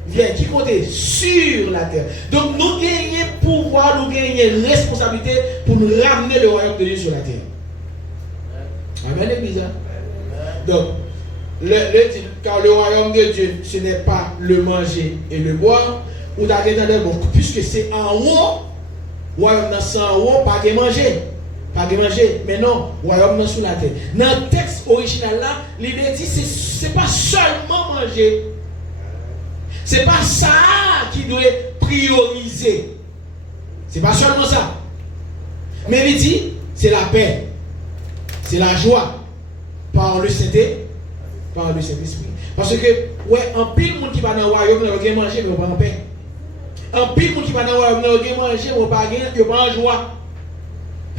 vienne, qui compte sur la terre. Donc nous gagnons pouvoir, nous gagnons responsabilité pour nous ramener le royaume de Dieu sur la terre. Amen, l'église. Donc, car le royaume de Dieu, ce n'est pas le manger et le boire, ou d'aller bon, puisque c'est en haut, royaume dans en haut, pas de manger. Pas de manger, mais non, royaume sur la terre. Dans le texte original là, l'idée dit c'est pas seulement manger. C'est pas ça qui doit prioriser. C'est pas seulement ça. Mais il dit, c'est la paix, c'est la joie, par le Saint-Esprit. Parce que, ouais, un pile monde qui va dans le royaume, il va manger, mais il va pas en paix. Un pile monde qui va dans le royaume, il va manger, il va pas en joie.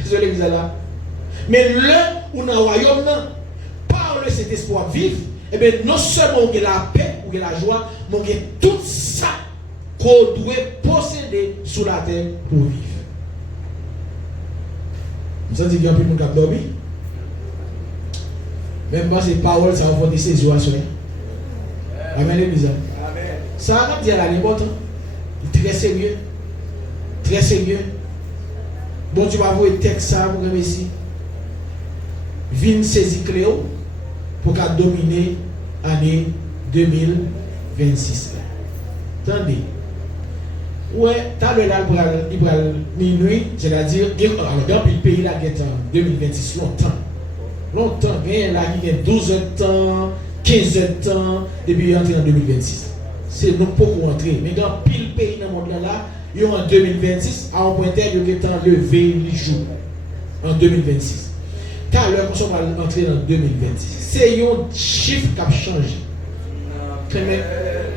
Désolé, vous êtes là. Mais là où dans le royaume, par le Saint-Esprit vivre, eh bien, non seulement on a la paix, on a la joie, mais on a tout ça qu'on doit posséder sur la terre pour vivre. Vous avez dit qu'il y a un peu de monde qui a dormi? Même pas ces paroles, ça va faire des saisons à soi. Amen, les misères. Ça va dire à l'important. Très sérieux. Très sérieux. Bon, tu vas voir le texte ça pour le Messie. Vine saisir Cléo pour qu'elle domine l'année 2026. Attendez. Ouais, t'as le là, il va minuit, c'est-à-dire, dans le pays là, il en 2026, longtemps, il y a 12 ans de temps, 15 ans de temps, depuis il entre en 2026. C'est donc pour rentrer. Mais dans pile pays dans le monde là, il y a en 2026, à un point tel, il y a levé les jours en 2026. Car l'heure qu'on va entrer en 2026, c'est un chiffre qui a changé.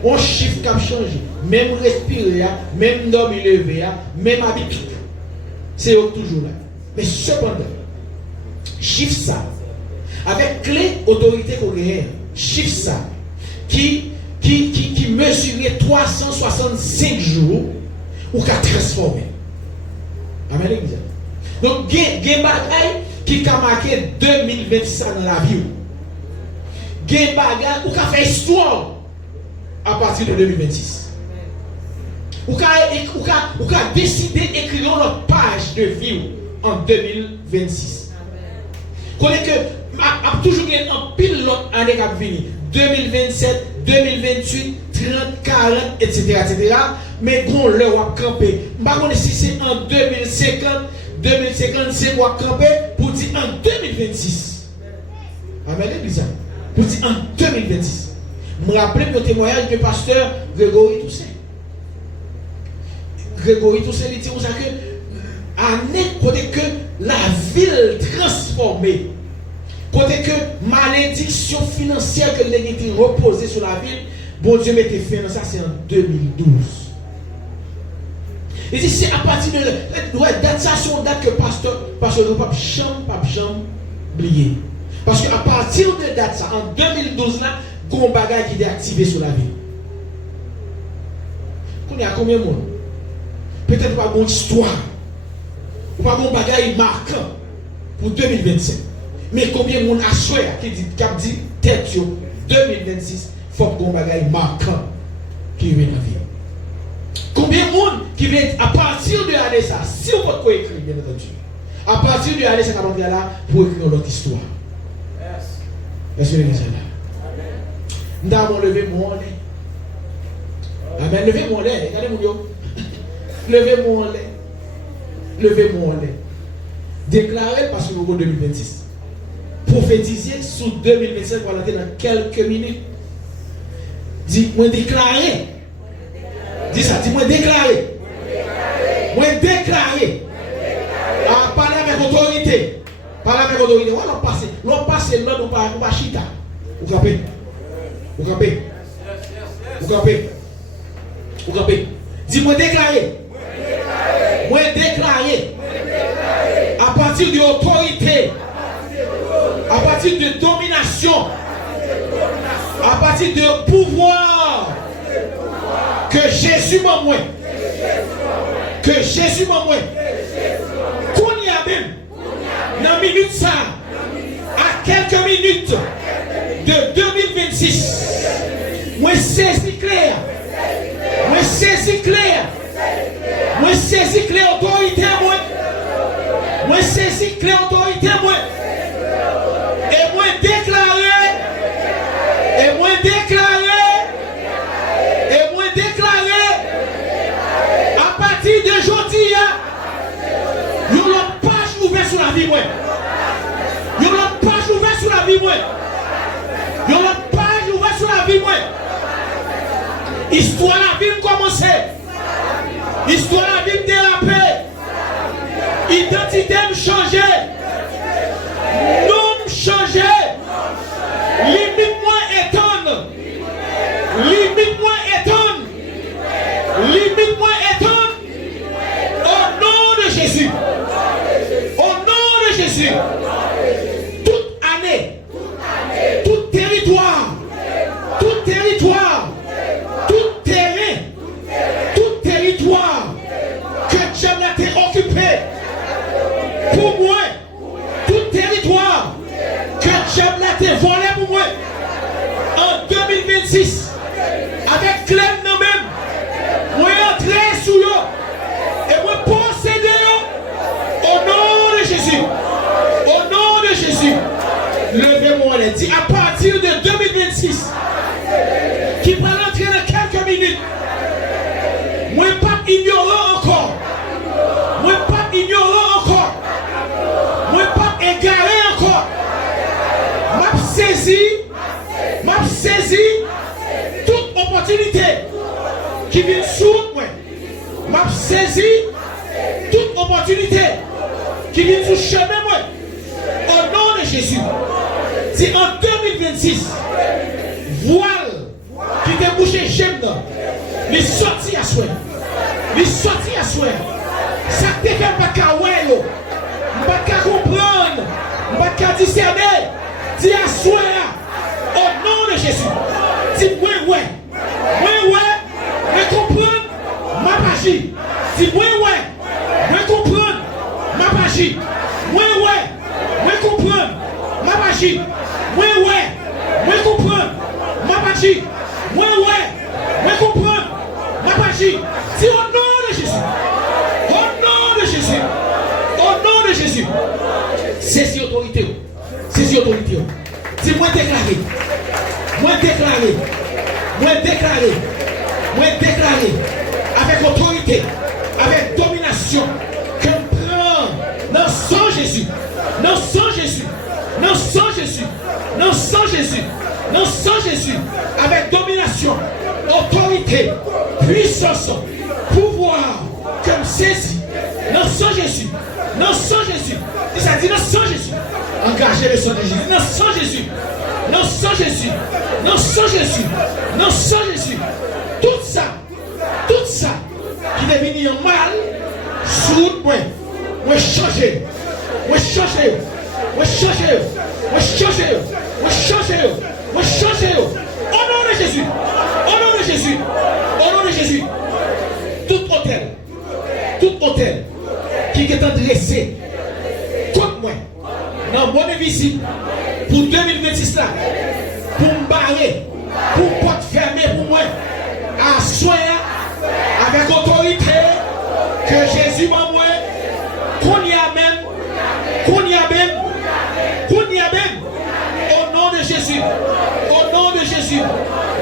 Un chiffre qui a changé. Même respirer, même dormir lever, même habitude. C'est toujours là. Mais cependant, chiffre ça, avec clé autorité coréenne, chiffre ça, qui mesurait 365 jours, ou qui a transformé. Amen, l'église. Donc, il y a des bagailles qui a marqué 2026 dans la vie. Il y a des bagailles qui a fait histoire à partir de 2026. Ou qui a décidé d'écrire notre page de vie en 2026. Connaissez que a toujours gagné un pile l'autre année qui a venir. 2027, 2028, 30, 40, etc. Mais bon, l'heure va camper. Je ne sais pas si c'est en 2050, 2055 va camper pour dire en 2026. Amen, l'église. Pour dire en 2026. Je me rappelle le témoignage du pasteur Grégory Toussaint. Grégory Toussaint dit que année côté que la ville transformée, côté que malédiction financière que l'Église reposée sur la ville, bon Dieu mettait fin à ça, c'est en 2012. Et dit c'est à partir de date ça, c'est une date que pasteur ne pas jamais oublier. Parce qu'à partir de date ça, en 2012 là, un bagage qui est activé sur la ville. Il y a combien de monde? Peut-être pas une histoire. Ou pas un bagage marquant pour 2025. Mais combien de monde a souhaité qui a dit tête 2026, il faut qu'on bagage marquant qui vient dans la vie. Combien de monde qui vient à partir de l'année ça, si on peut écrire, bien entendu, à partir de l'année ça, on va là pour écrire notre histoire. Est-ce que les gens là? Nous avons levé mon lait. Amen. Levez mon lait. Regardez-moi. Levez mon lait. Levez mon lait. Déclarez parce que vous 2026. Prophétisez sur 2025 pour aller dans quelques minutes. Dis-moi déclarer. Dis ça, dis-moi déclarer. Moi déclarer. Parler avec autorité. Parler avec autorité. On passe là, on pas chita. Vous capez? Vous campez. Vous campez. Vous campez. Dis-moi déclarer. Moi déclarer. À partir de l'autorité. À partir de domination. À partir de pouvoir. Que Jésus m'a moins. Que Jésus m'a moins. Qu'on y a même. Dans minute ça. À quelques minutes. De 2026. Moi saisis clair. Moi saisis clair. Moi saisis clair autorité moi. Moi saisis clair autorité moi. Et moi déclarer. Et moi déclarer. Et moi déclarer. À partir de aujourd'hui, il y a une page ouverte sur la vie moi. Il y a une page ouverte sur la vie moi. Il y a une page ouverte sur la vie moi. Histoire la vie commencer. Histoire la vie déraper. Identité me changer. Nom me changer. Limite-moi étonne. Limite-moi étonne. Limite-moi étonne. Au nom de Jésus. Au nom de Jésus. Toute année. Tout territoire. Tout territoire. Tout terrain. Tout territoire. Que Dieu n'a été occupé. Pour moi. Tout territoire. Que Dieu n'a été volé pour moi. En 2026. Avec clé non même. Moi entrer sous eux. Et moi posséder eux. Au nom de Jésus. Au nom de Jésus. Levez-moi les dit à partir de 2026. Qui va rentrer dans quelques minutes. Moi pas ignorant encore. Moi pas ignorant encore. Moi pas égaré encore. M'a saisi toute opportunité qui vient sous moi. M'a saisi toute opportunité qui vient sous chemin moi. Au nom de Jésus. Si en 2026, voile qui te bouché j'aime, les sorties à souhait. Les sorties à souhait. Ça te fait pas qu'à ouélo. Pas qu'à comprendre. Pas qu'à discerner. Dis à souhait. Au nom de Jésus. Dis ouais. Mais comprendre ma magie. Dis ouais. Mais comprendre ma magie. Mais comprendre ma magie. Mais comprendre ma magie. Mais comprendre ma magie. Dis au nom de Jésus. Au nom de Jésus. Au nom de Jésus. Saisis autorité. Saisis autorité. Dis-moi déclarer. Moi déclarer. Avec autorité. Avec domination. Que prend dans son Jésus. Dans son Jésus. Dans son Jésus. Dans son Jésus. Dans son Jésus. Avec domination. Autorité. Puissance. Pouvoir. Comme saisi. Dans son Jésus. Dans son Jésus. Ça dit dans son Jésus. Engagez le sang de Jésus. Dans son Jésus. Dans son Jésus. Dans son Jésus. Dans son Jésus. Tout ça qui devient un mal, sous moi. Moi changer. Moi changer. Au nom de Jésus. Au nom de Jésus. Au nom de Jésus. Tout hôtel qui est adressé contre moi dans mon visite pour 2026 là, pour me barrer, pour me porte fermer pour moi, à soin avec autorité que Jésus m'a envoyé, qu'on y a même, au nom de Jésus,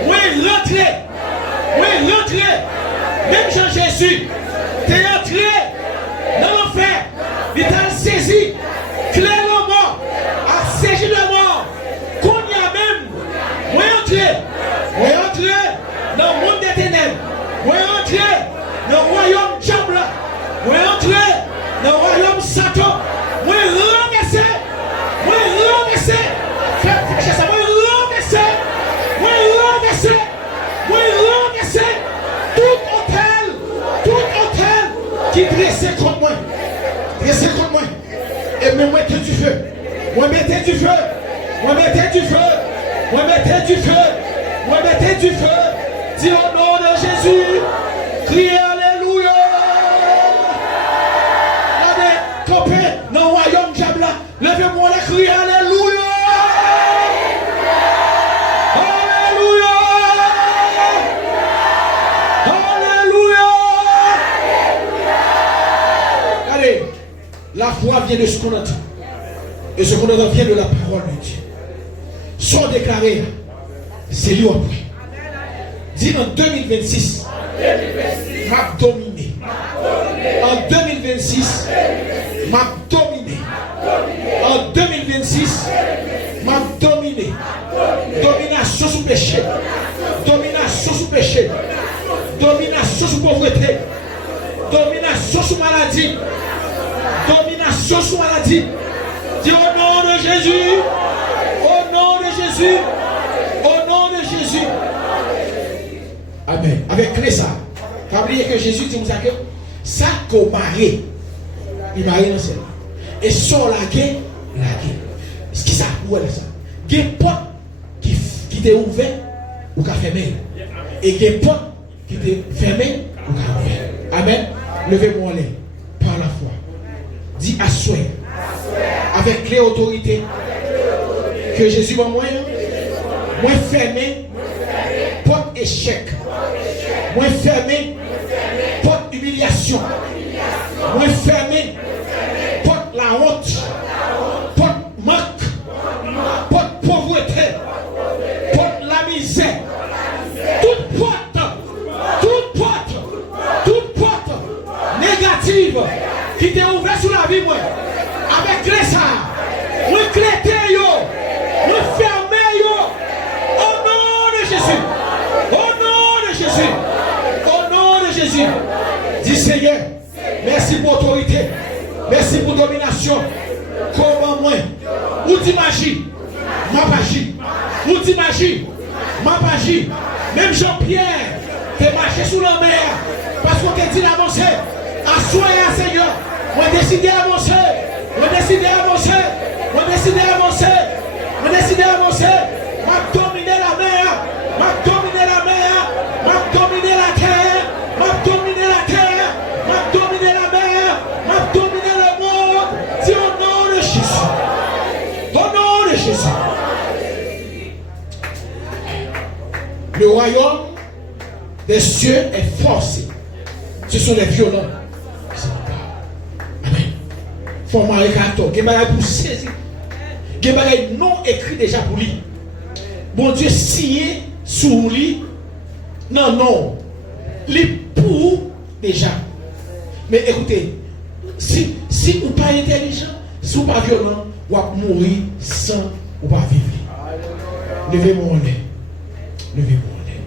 oui, rentrez, même Jean-Jésus, t'es entré dans l'enfer, il t'a saisi, clairement mort, a saisi de mort, qu'on y a même, oui, entrer dans le monde des ténèbres, oui, entrer dans le royaume diable, oui, entrer dans le royaume Satan, oui, renverser, qui dressait contre moi. Et me mettez du feu. Dis au nom de Jésus. Criez Alléluia. Allez, campez dans le royaume diable. Levez-moi la crier Alléluia. La foi vient de ce qu'on entend. Et ce qu'on entend vient de la parole de Dieu. Sont déclarés, c'est lui après. Dis en 2026, m'a dominé. En 2026, m'a dominé. En 2026, m'a dominé. Domination sous péché. Domination sous péché. Domination sous pauvreté. Domination sous maladie. Domination sur maladie. Dis au nom de Jésus. Au nom de Jésus. Au nom de Jésus. Amen. Avec clé ça. Pas oublier que Jésus dit que ça qu'on marie. Il marie dans celle. Et sur la guerre, ce qui ça pour elle ça. Il y a des portes qui étaient ouvertes ou qui fermées. Et il y a des portes qui étaient fermées ou qui ouvertes. Amen. Levez-moi en l'air par la foi. Dis assoir. Avec les autorités que Jésus m'a moyen. Moi fermé. Porte échec. Moi fermé. Porte humiliation. Moi fermé. Porte la honte. Porte manque. Porte pauvreté. Porte la misère. Toute porte négative qui t'est ouverte sur la vie, moi. Avec les ça. Moi clété yo. Moi fermé yo. Au nom de Jésus. Au nom de Jésus. Au nom de Jésus. Dis Seigneur, merci pour autorité. Merci pour domination. Comment moi? Ou dit magie? Ma magie. Ou dit magie? Ma magie. Même Jean-Pierre, t'es marché sous la mer. Parce qu'on t'a dit d'avancer. Assoyez, Seigneur. Moi décidé d'avancer. Moi décidé d'avancer. Moi décidé d'avancer. Moi décidé d'avancer. M'a dominé la mer. M'a dominé la mer. M'a dominé la terre. M'a dominé la terre. M'a dominé la mer. M'a dominé le monde. Dis au nom de Jésus. Au nom de Jésus. Le royaume des cieux est forcé. Ce sont les violents. Amen. Faut marrer carton. Il y a pour saisir. Il y a non écrit déjà pour lui. Bon Dieu signé sur lui. Non. Les pour déjà. Mais écoutez, si vous n'êtes pas intelligent, si vous n'êtes pas violent, vous allez mourir sans ou pas vivre. Levez-moi en l'air. Levez-moi en l'air.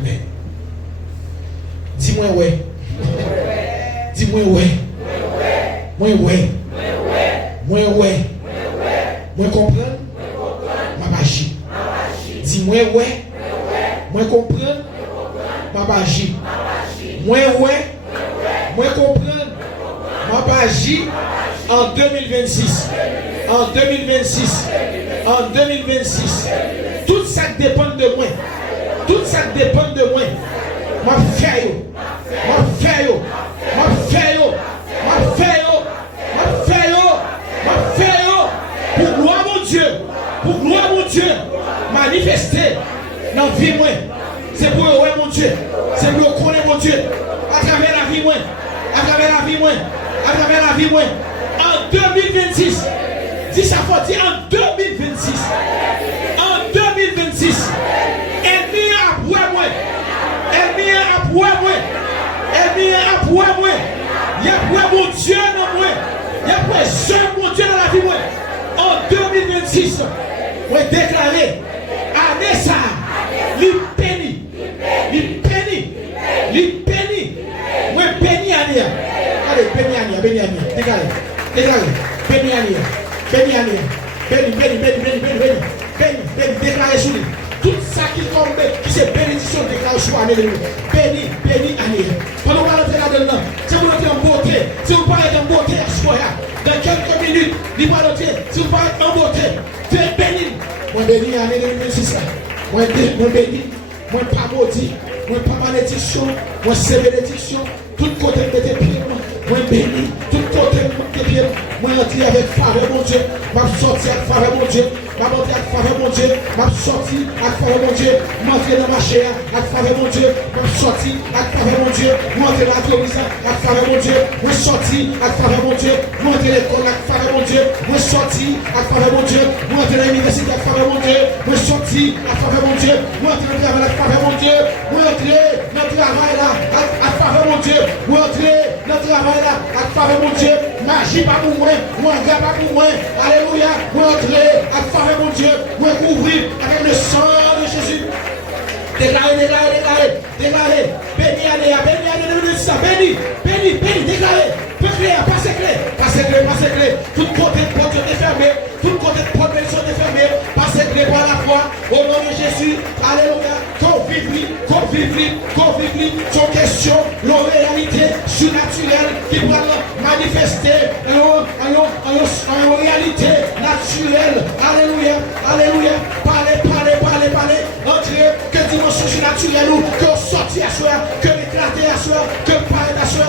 Amen. Dis-moi ouais. Dis-moi ouais. Moi ouais. Moi ouais. Moi comprendre. Ma magie. Dis-moi ouais. Moi comprendre. Ma magie. Moi ouais. Moi comprendre. Ma magie en 2026. En 2026. En 2026. Tout ça dépend de moi. Tout ça dépend de moi. Ma fais yo. Ma fais yo. Ma fais yo. Ma fais yo. Ma fais yo. Ma fais yo. Pour gloire mon Dieu. Pour gloire mon Dieu. Manifester dans la vie moi. C'est pour ouais mon Dieu. C'est pour connaître mon Dieu. À travers la vie moi. À travers la vie moi. À travers la vie moi. En 2026. Dis ça faut dire en 2026. En 2026. Ennemi a pour moi. Ennemi a pour moi. Ennemi a pour moi. Il y a pour mon Dieu dans moi. Il y a pour mon Dieu dans la vie moi. En 2026. Moi déclarer année ça. Li béni. Moi béni année. Allez béni année. Déclarez. Béni année. Béni, déclarez sur lui. Tout ça qui tombe, qui c'est bénédiction, déclarez sur année. Béni, année. Pendant qu'on va entrer là-dedans, si vous entrez en beauté, si vous parlez en beauté, dans quelques minutes, il va entrer, si vous parlez en beauté, faites béni. Moi béni année 2026. Moi béni, moi pas maudit, moi pas malédiction, moi c'est bénédiction. Tout côté de tes pieds, moi béni, tout côté de tes pieds. Moi entrer avec faveur mon Dieu, m'a sorti avec faveur mon Dieu, m'a monté avec faveur mon Dieu, m'a sorti avec faveur mon Dieu, m'entrer dans ma chair avec faveur mon Dieu, m'a sorti avec faveur mon Dieu, m'entrer dans la commission avec faveur mon Dieu, m'a sorti avec faveur mon Dieu, m'entrer dans l'école avec faveur mon Dieu, m'a sorti avec faveur mon Dieu, m'entrer dans l'université avec faveur mon Dieu, m'a sorti avec faveur mon Dieu, m'entrer dans le travail avec faveur mon Dieu, m'entrer dans le travail là avec faveur mon Dieu, m'entrer dans le travail là avec faveur mon Dieu, magie pas pour moi. Moi, pas pour moi. Alléluia. Moi, entrer à faveur mon Dieu. Moi, couvrir avec le sang de Jésus. Déclarez. Béni, allez, béni, béni, déclarez. Passez clé. Tout côté de porte est fermé. Tout côté de porte est fermé. Passez clé par la foi. Au nom de Jésus. Alléluia. Qu'on vive son question, leur réalité surnaturelle qui va manifester en réalité naturelle. Alléluia. Parlez. Entrez, que dimension surnaturelle ou que sortir à soi, que éclater à soi, que parler à soi.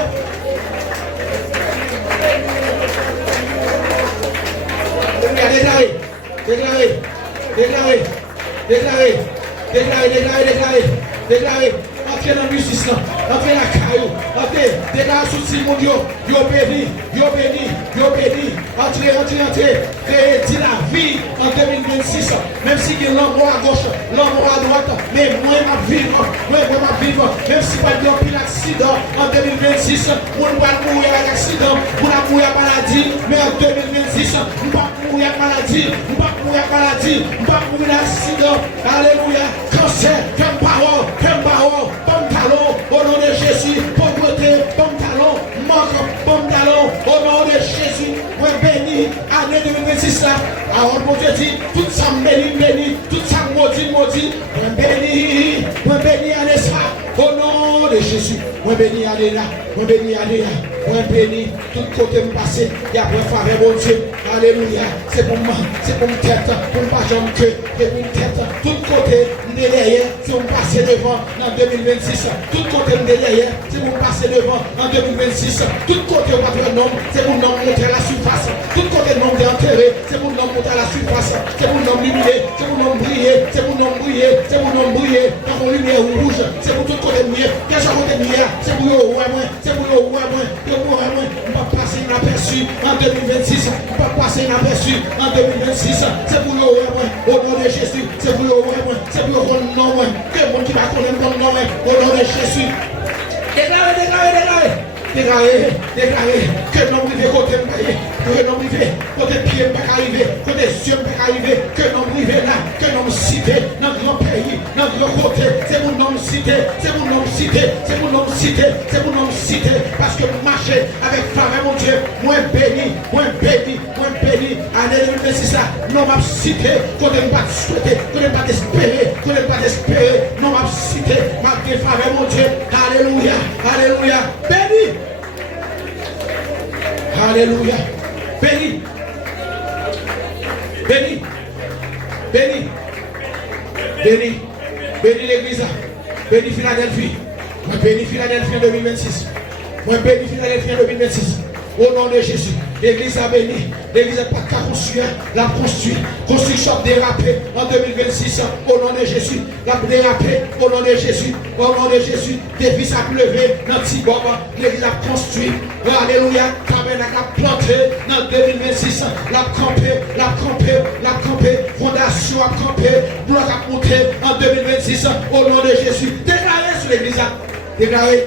Déclarez. Entrez dans le musique, entrez la caillou, entrez, déclarez sous le monde, yo béni. Entrez, dis la vie en 2026, même si il y a l'homme à gauche, l'homme à droite, mais moi je vais vivre, même si pas de pile accident en 2026, on va mourir avec accident, on va mourir à maladie, mais en 2026, on va mourir à maladie, on va mourir à accident, alléluia, cancer, comme parole, bon talon, au nom de Jésus, pauvreté, bon talon, manque, bon talon, au nom de Jésus, moi béni, année 2026 là, alors mon Dieu dit, tout ça béni, tout ça maudit, moi béni, année ça, au nom de Jésus, moi béni, année là, moi béni, tout côté me passer, et après faire mon Dieu, alléluia, c'est pour moi, tête, pour ne pas jambe que, c'est pour tête, tout côté, derrière, si on passe devant en 2026, tout côté derrière, si on passe devant en 2026, tout côté votre nom, c'est pour nous monter à la surface, tout côté nom d'enterrer, c'est pour nous monter à la surface, c'est pour nous lumière, c'est pour nous briller, c'est pour nous briller, dans une lumière rouge, c'est pour tout côté lumière, qu'est-ce que côté lumière, c'est pour nous on va passer inaperçu en 2026, on va passer inaperçu en 2026, c'est pour nous au nom de Jésus, c'est pour nous c'est pour le nom, que le monde qui va connaître mon nom, au nom de Jésus. Déclarez, que le nom privé côté m'paye, que le nom privé côté pied m'pa arriver, côté yeux m'pa arriver, que le nom privé là, que le nom cité, dans grand pays, dans grand côté, c'est mon nom cité, parce que marcher avec femme, mon Dieu, moins béni, année 2026 là, non m'a cité, côté m'pa souhaiter, côté m'pa espérer, non m'a cité, m'a défaveur, mon Dieu, alléluia, béni. Alléluia. Béni l'église. Béni Philadelphie. Moi béni Philadelphie en 2026. Au nom de Jésus. L'église a béni. L'église n'a pas qu'à construire. La construction dérapée en 2026. Au nom de Jésus. La dérapée au nom de Jésus. Défi a pleuvé dans Tibob. L'église a construit. Alléluia. Tabernacle a planté dans 2026. La campé. Fondation a campé. Bloc a monté en 2026. Au nom de Jésus. Déclaré sur l'église. Déclaré.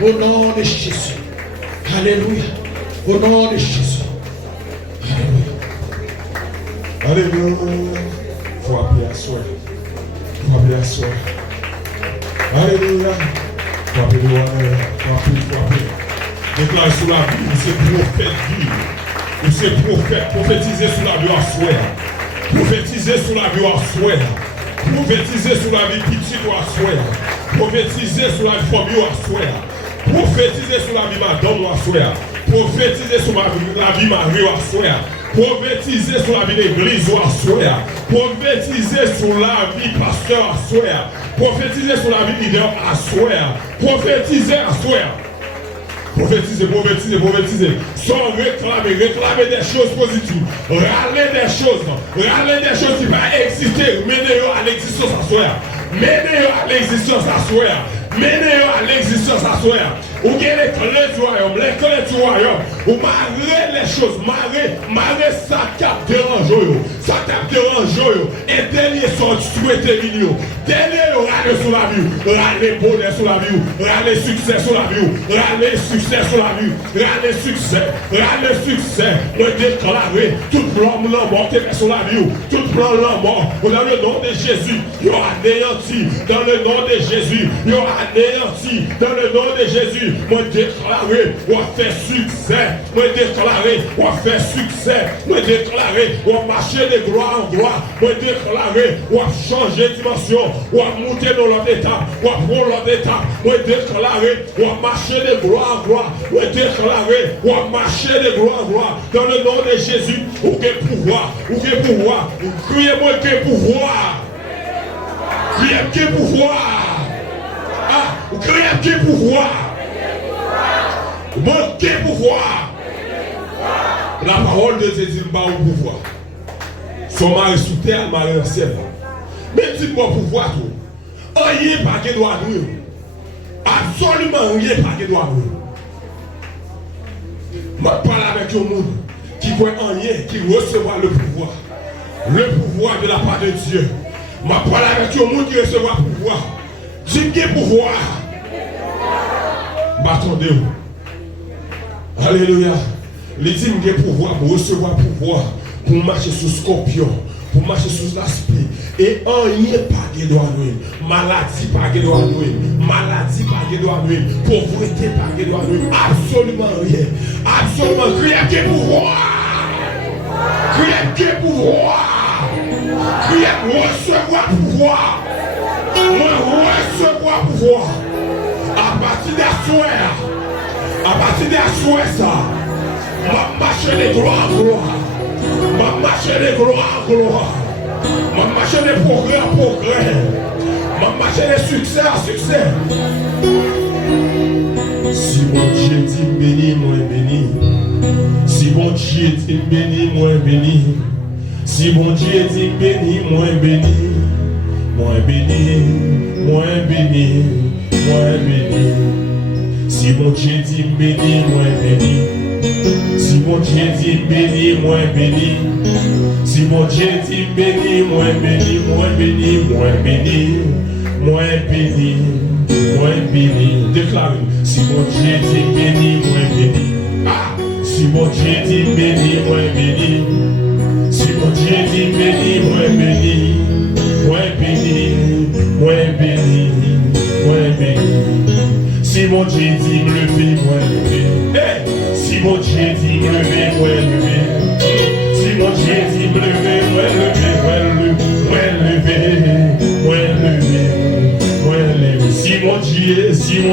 Au nom de Jésus. Alléluia. Au nom de Jésus. Alléluia. Faut appeler à soi. Alléluia. Faut appeler. Déclare sur la vie, c'est prophète. Prophétiser sur la vie à soi. Prophétiser sur la vie à soi. Prophétiser sur la vie petite à soi. Prophétiser sur la vie famille à soi. Prophétiser sur la vie madame à soi. Prophétiser sur la vie Marie à soi. Prophétiser sur la vie d'église à soi. Prophétiser sur la vie pasteur à soi. Prophétiser sur la vie leader à soi. Prophétiser à soi. Prophétiser. Sans réclamer des choses positives. Râler des choses qui vont exister. Menez-vous à l'existence à soi. Menez-vous à l'existence à soi. Ou bien les clés du royaume. Ou marrer les choses. Marrer ça cap dérange. Et dernier sort souhaiter milieu. Dernier râler sur la vie. Râler bonheur sur la vie. Râler succès sur la vie. Râler succès. Le déclarer. Tout plan mort sur la vie. Tout plan mort. Dans le nom de Jésus. Il y aura anéanti. Dans le nom de Jésus. Dans le nom de Jésus. Jésus, moi déclarer, on fait succès. Moi déclarer, on fait succès. Moi déclarer, on marcher de gloire en gloire. Moi déclarer, on changer de dimension. On monter dans l'autre étape. On prendre l'autre étape. Moi déclarer, on marcher de gloire en gloire. Moi déclarer, on marcher de gloire en gloire. Dans le nom de Jésus, ou que pouvoir, criez-moi que pouvoir. Criez que pouvoir. Ah, criez que pouvoir. Mon que pouvoir. La parole de Dieu dit pas au pouvoir. Son mari sous terre, mari en ciel. Mais dis-moi pouvoir tout. Rien pas que doit nous. Absolument rien pas que doit nous. Je parle avec le monde qui croit en rien, qui recevra le pouvoir. Le pouvoir de la part de Dieu. Je parle avec le monde qui recevra le pouvoir. Dis que pouvoir. Attendez-vous. Alléluia. Les dit que pouvoir pour recevoir pouvoir, pour marcher sous scorpion, pour marcher sous l'aspect. Et rien pas qui doit nous. Maladie pas qui doit nous. Maladie pas qui doit nous. Pauvreté pas qui doit nous. Absolument rien. Absolument rien que pouvoir. Rien que pouvoir. Rien recevoir pouvoir. Recevoir pouvoir. À partir de soir. À partir de soir ça. Ma marche de gloire en gloire. Ma marche de gloire en gloire. Ma marche de progrès en progrès. Ma marche de succès en succès. Si mon Dieu dit béni, moi béni. Si mon Dieu dit béni, moi béni. Si mon Dieu dit béni, moi béni. Moi béni, moi béni, moi béni. Si mon Dieu dit béni, moi béni. Si mon Dieu dit béni, moi béni. Si mon Dieu dit béni, moi béni, moi béni, moi béni, moi béni, moi béni. Déclare. Si mon Dieu dit béni, moi béni. Ah! Si mon Dieu dit béni, moi béni. Si mon Dieu dit béni, moi béni. Moi béni, moi béni, moi béni. Si mon Dieu dit me lever, moi lever. Hey! Si mon Dieu dit me lever, moi lever. Si mon Dieu dit me lever, moi lever, moi lever, moi lever, moi lever. Si mon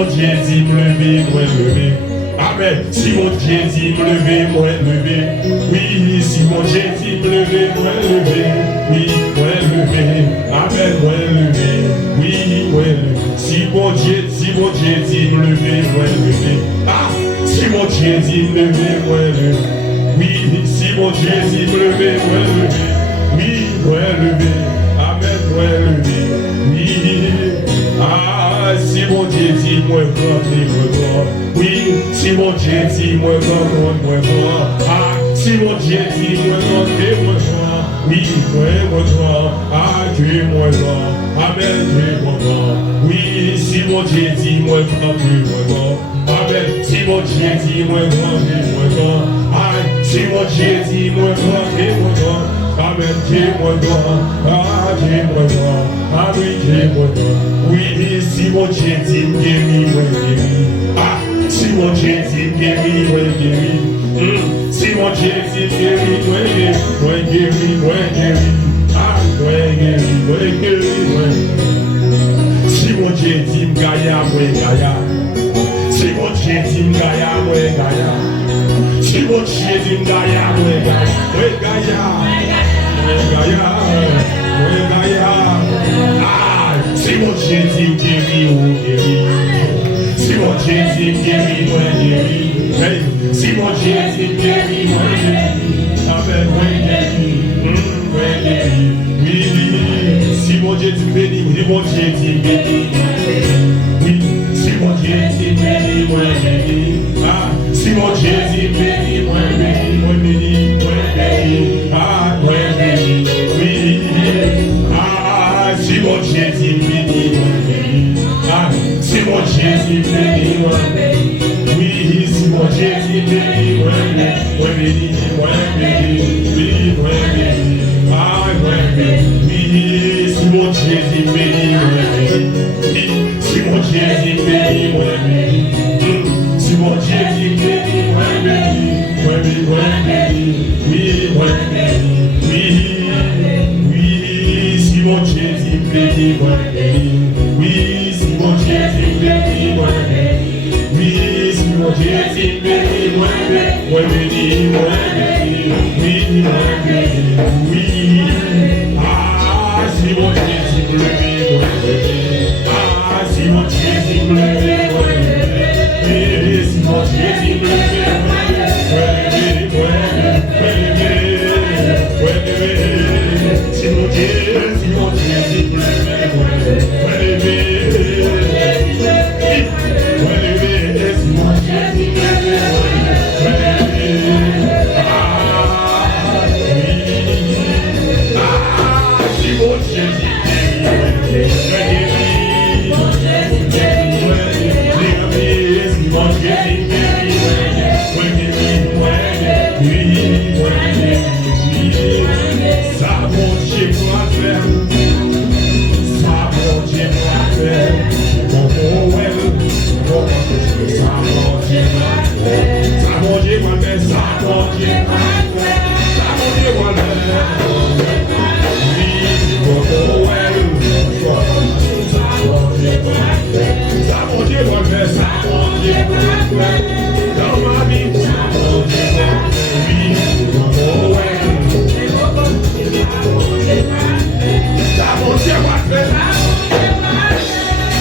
Dieu dit me lever, moi lever. Amen. Si mon Dieu dit me lever, moi lever. Oui, si mon Dieu dit me lever, moi lever. Oui, moi lever. Amen, moi lever. Oui, moi lever. Si mon Dieu dit me lever, moi lever. Ah, si mon Dieu dit me lever, moi lever. Oui, si mon Dieu dit me lever, moi lever. Oui, moi lever. Amen, moi lever. Oui. Ah, si mon Dieu dit moi grandir, moi grand. Oui, si mon Dieu dit moi grand, moi grand. Ah, si mon Dieu dit moi grandir, moi grand. Oui, moi grand. Ah, Dieu moi grand. Amen, Dieu moi grand. Oui, si mon Dieu dit moi grandir, moi grand. Amen, si mon Dieu dit moi grandir, moi grand. Ah, si mon Dieu dit moi grandir, moi grand. Amen, Dieu moi grand. Ah, Dieu moi grand. Ah oui, Dieu moi grand. Oui, si mon Dieu dit guéri, moi guéri. Ah, si mon Dieu dit guéri, moi guéri. Si mon Dieu dit guéri, moi guéri, moi guéri, moi guéri. Ah, moi guéri, moi guéri, moi guéri. Si mon Dieu dit m'gaïa, moi gaïa. Si mon Dieu dit m'gaïa, moi gaïa. Si mon Dieu dit m'gaïa, moi gaïa. Moi gaïa, moi gaïa, moi gaïa. Ah, si mon Dieu dit guéri, ou guéri. Si mon Dieu dit guéri, moi guéri. Hey, si mon Dieu dit guéri, moi guéri. Amen, moi guéri. Moi guéri. Oui, si mon Dieu dit béni, si mon Dieu dit béni. Oui, si mon Dieu dit béni, moi béni. Ah, si mon Dieu dit béni, moi béni, moi béni, moi béni. Ah, moi béni. Oui, ah, si mon Dieu dit béni, moi béni. Ah, si mon Dieu dit béni, moi béni. Oui, si mon Dieu dit béni, moi béni, moi béni, oui, moi béni. Ah, moi béni. Oui, si mon Dieu dit béni, moi béni. Oui, si mon Dieu dit béni, moi béni. faire. Mon poème, ça mon Dieu m'a fait. Ça mon Dieu m'a fait, ça mon Dieu m'a fait. Ça mon Dieu m'a fait. Oui, mon poème, ça mon Dieu m'a fait. Ça mon Dieu m'a fait, ça mon Dieu m'a fait. Dans ma vie, ça mon Dieu m'a fait. Oui, mon poème, ça mon Dieu m'a fait.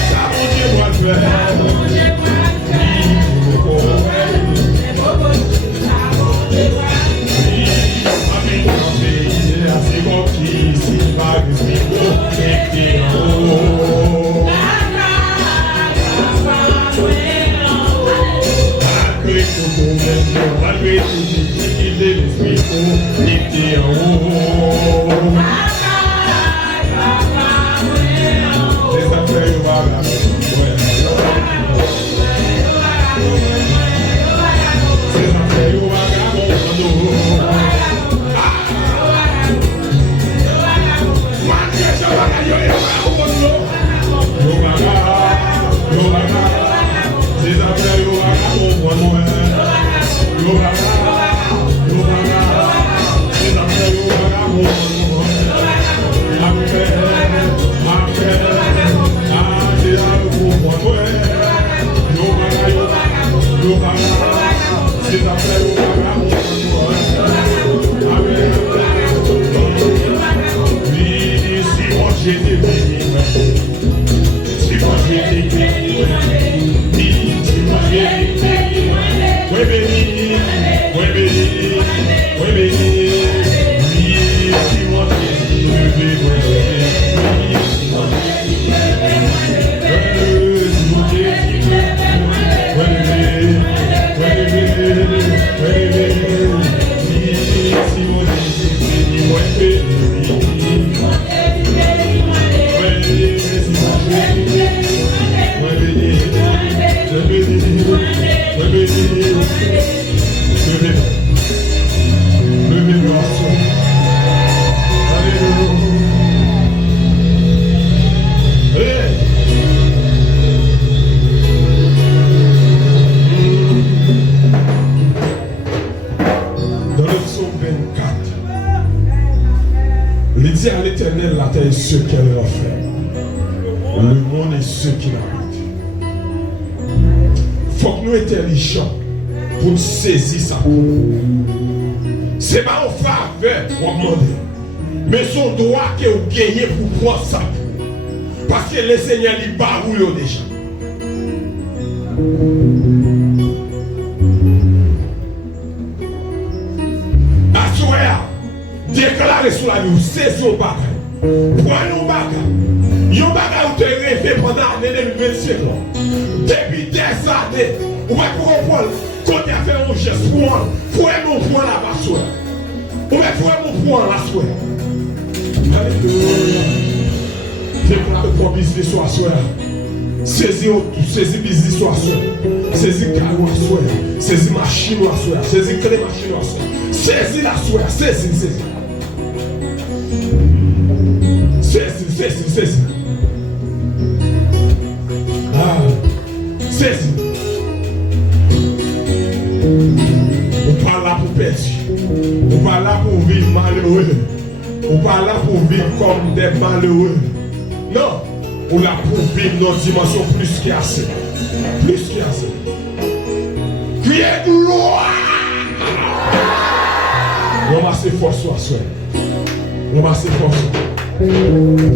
Ça mon Dieu m'a fait. Malgré tout, il est l'esprit il était en haut. Les affaires, il va la à l'Éternel la terre et ce qu'elle a fait. Le monde et ce qu'il habite. Il faut que nous soyons intelligents pour nous saisir ça. Ce n'est pas un faveur pour demander, mais son droit que vous gagnez pour prendre ça. Parce que le Seigneur lui baroule déjà. Déclarez sur la vie, c'est son bagage. Prenez un bagage. Un bagage où tu es rêvé pendant l'année 2025. Depuis des années, on va comprendre quand tu as fait un geste pour moi. Faut aimer mon point là-bas, soir. On va faire mon point là, soir. Alléluia. Déclarez pour business soir, soir. Saisis business soir, soir. Saisis carreau soir. Saisis machine soir. Saisis clé machine soir. Saisis la soir. Saisis. Saisis. Ah, saisis. On parle là pour perdre. On parle là pour vivre malheureux. On parle là pour vivre comme des malheureux. Non, on l'a pour vivre dans une dimension plus qu'assez. Plus qu'assez. Criez gloire. On va se forcer à soi. On va se forcer.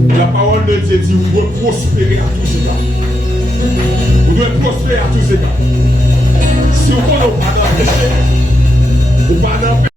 La parole de Dieu dit vous devez prospérer à tous égards. Vous devez prospérer à tous égards. Si vous ne pouvez pas dans le péché, vous ne pouvez pas dans le péché.